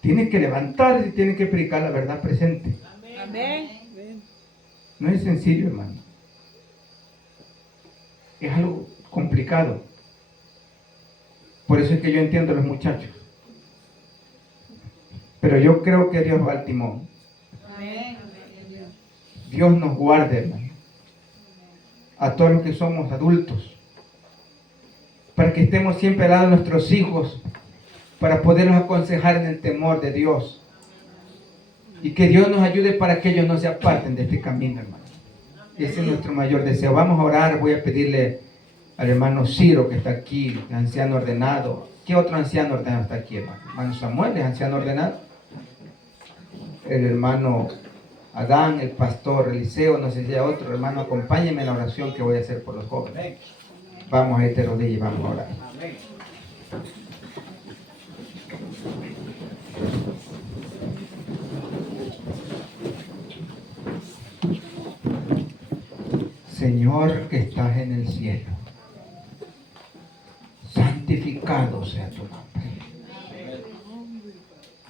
tiene que levantarse y tiene que predicar la verdad presente. Amén. No es sencillo, hermano. Es algo complicado. Por eso es que yo entiendo a los muchachos. Pero yo creo que Dios va al timón. Dios nos guarde, hermano. A todos los que somos adultos. Para que estemos siempre al lado de nuestros hijos. Para poderlos aconsejar en el temor de Dios. Y que Dios nos ayude para que ellos no se aparten de este camino, hermano. Ese es nuestro mayor deseo. Vamos a orar. Voy a pedirle al hermano Ciro, que está aquí, anciano ordenado. ¿Qué otro anciano ordenado está aquí, hermano? Hermano Samuel es anciano ordenado. El hermano Adán, el pastor Eliseo, no sé si hay otro hermano. Acompáñenme en la oración que voy a hacer por los jóvenes. Vamos a irte rodillas y vamos a orar. Señor que estás en el cielo, santificado sea tu nombre.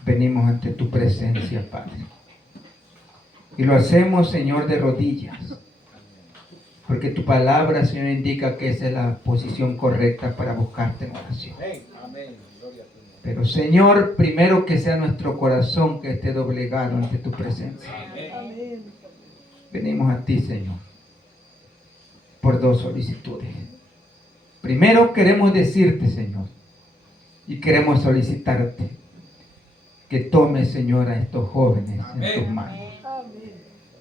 Venimos ante tu presencia, Padre. Y lo hacemos, Señor, de rodillas. Porque tu palabra, Señor, indica que esa es la posición correcta para buscarte en oración. Pero, Señor, primero que sea nuestro corazón que esté doblegado ante tu presencia. Venimos a ti, Señor, por dos solicitudes. Primero queremos decirte, Señor, y queremos solicitarte que tomes, Señor, a estos jóvenes en tus manos.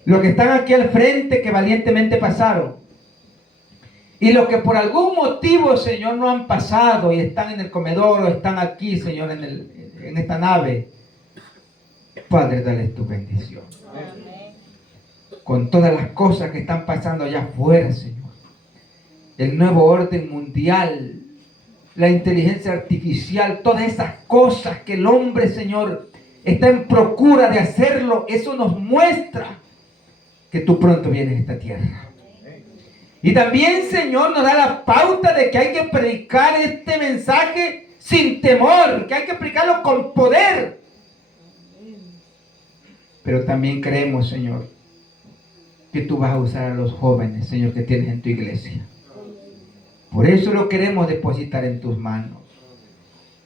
Los que están aquí al frente que valientemente pasaron. Y los que por algún motivo, Señor, no han pasado y están en el comedor o están aquí, Señor, en esta nave. Padre, dale tu bendición. Con todas las cosas que están pasando allá afuera, Señor. El nuevo orden mundial, la inteligencia artificial, todas esas cosas que el hombre, Señor, está en procura de hacerlo. Eso nos muestra que tú pronto vienes a esta tierra. Y también, Señor, nos da la pauta de que hay que predicar este mensaje sin temor, que hay que predicarlo con poder. Pero también creemos, Señor, que tú vas a usar a los jóvenes, Señor, que tienes en tu iglesia. Por eso lo queremos depositar en tus manos.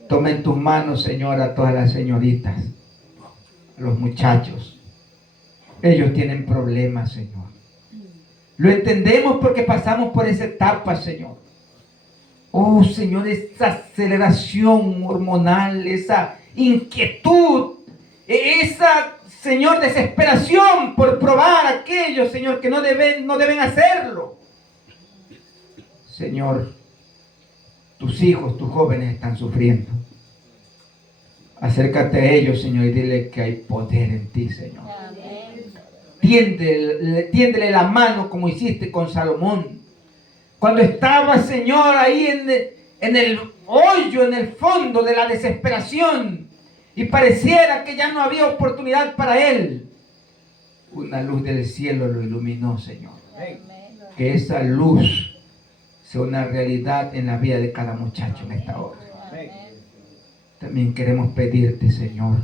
Toma en tus manos, Señor, a todas las señoritas, a los muchachos. Ellos tienen problemas, Señor. Lo entendemos porque pasamos por esa etapa, Señor. Oh, Señor, esa aceleración hormonal, esa inquietud, esa, Señor, desesperación por probar aquello, Señor, que no deben hacerlo. Señor, tus hijos, tus jóvenes están sufriendo. Acércate a ellos, Señor, y dile que hay poder en ti, Señor. Tiéndele la mano como hiciste con Salomón. Cuando estaba, Señor, ahí en el hoyo, en el fondo de la desesperación, y pareciera que ya no había oportunidad para él, una luz del cielo lo iluminó, Señor. Que esa luz sea una realidad en la vida de cada muchacho en esta hora. También queremos pedirte, Señor,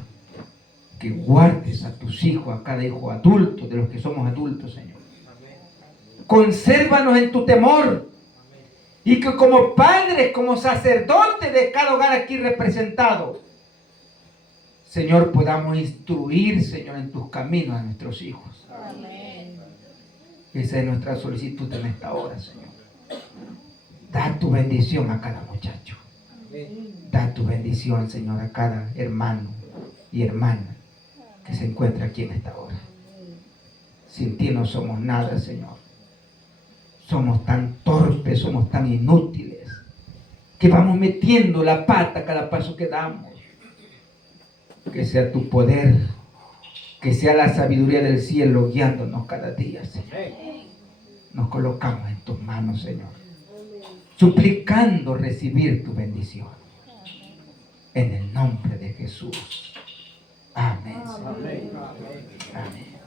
que guardes a tus hijos, a cada hijo adulto, de los que somos adultos, Señor. Consérvanos en tu temor. Y que como padres, como sacerdotes de cada hogar aquí representado, Señor, podamos instruir, Señor, en tus caminos a nuestros hijos. Amén. Esa es nuestra solicitud en esta hora, Señor. Da tu bendición a cada muchacho. Da tu bendición, Señor, a cada hermano y hermana que se encuentra aquí en esta hora. Sin ti no somos nada, Señor. Somos tan torpes, somos tan inútiles, que vamos metiendo la pata cada paso que damos. Que sea tu poder, que sea la sabiduría del cielo guiándonos cada día, Señor. Nos colocamos en tus manos, Señor, suplicando recibir tu bendición. En el nombre de Jesús. Amén. Amén. Amén.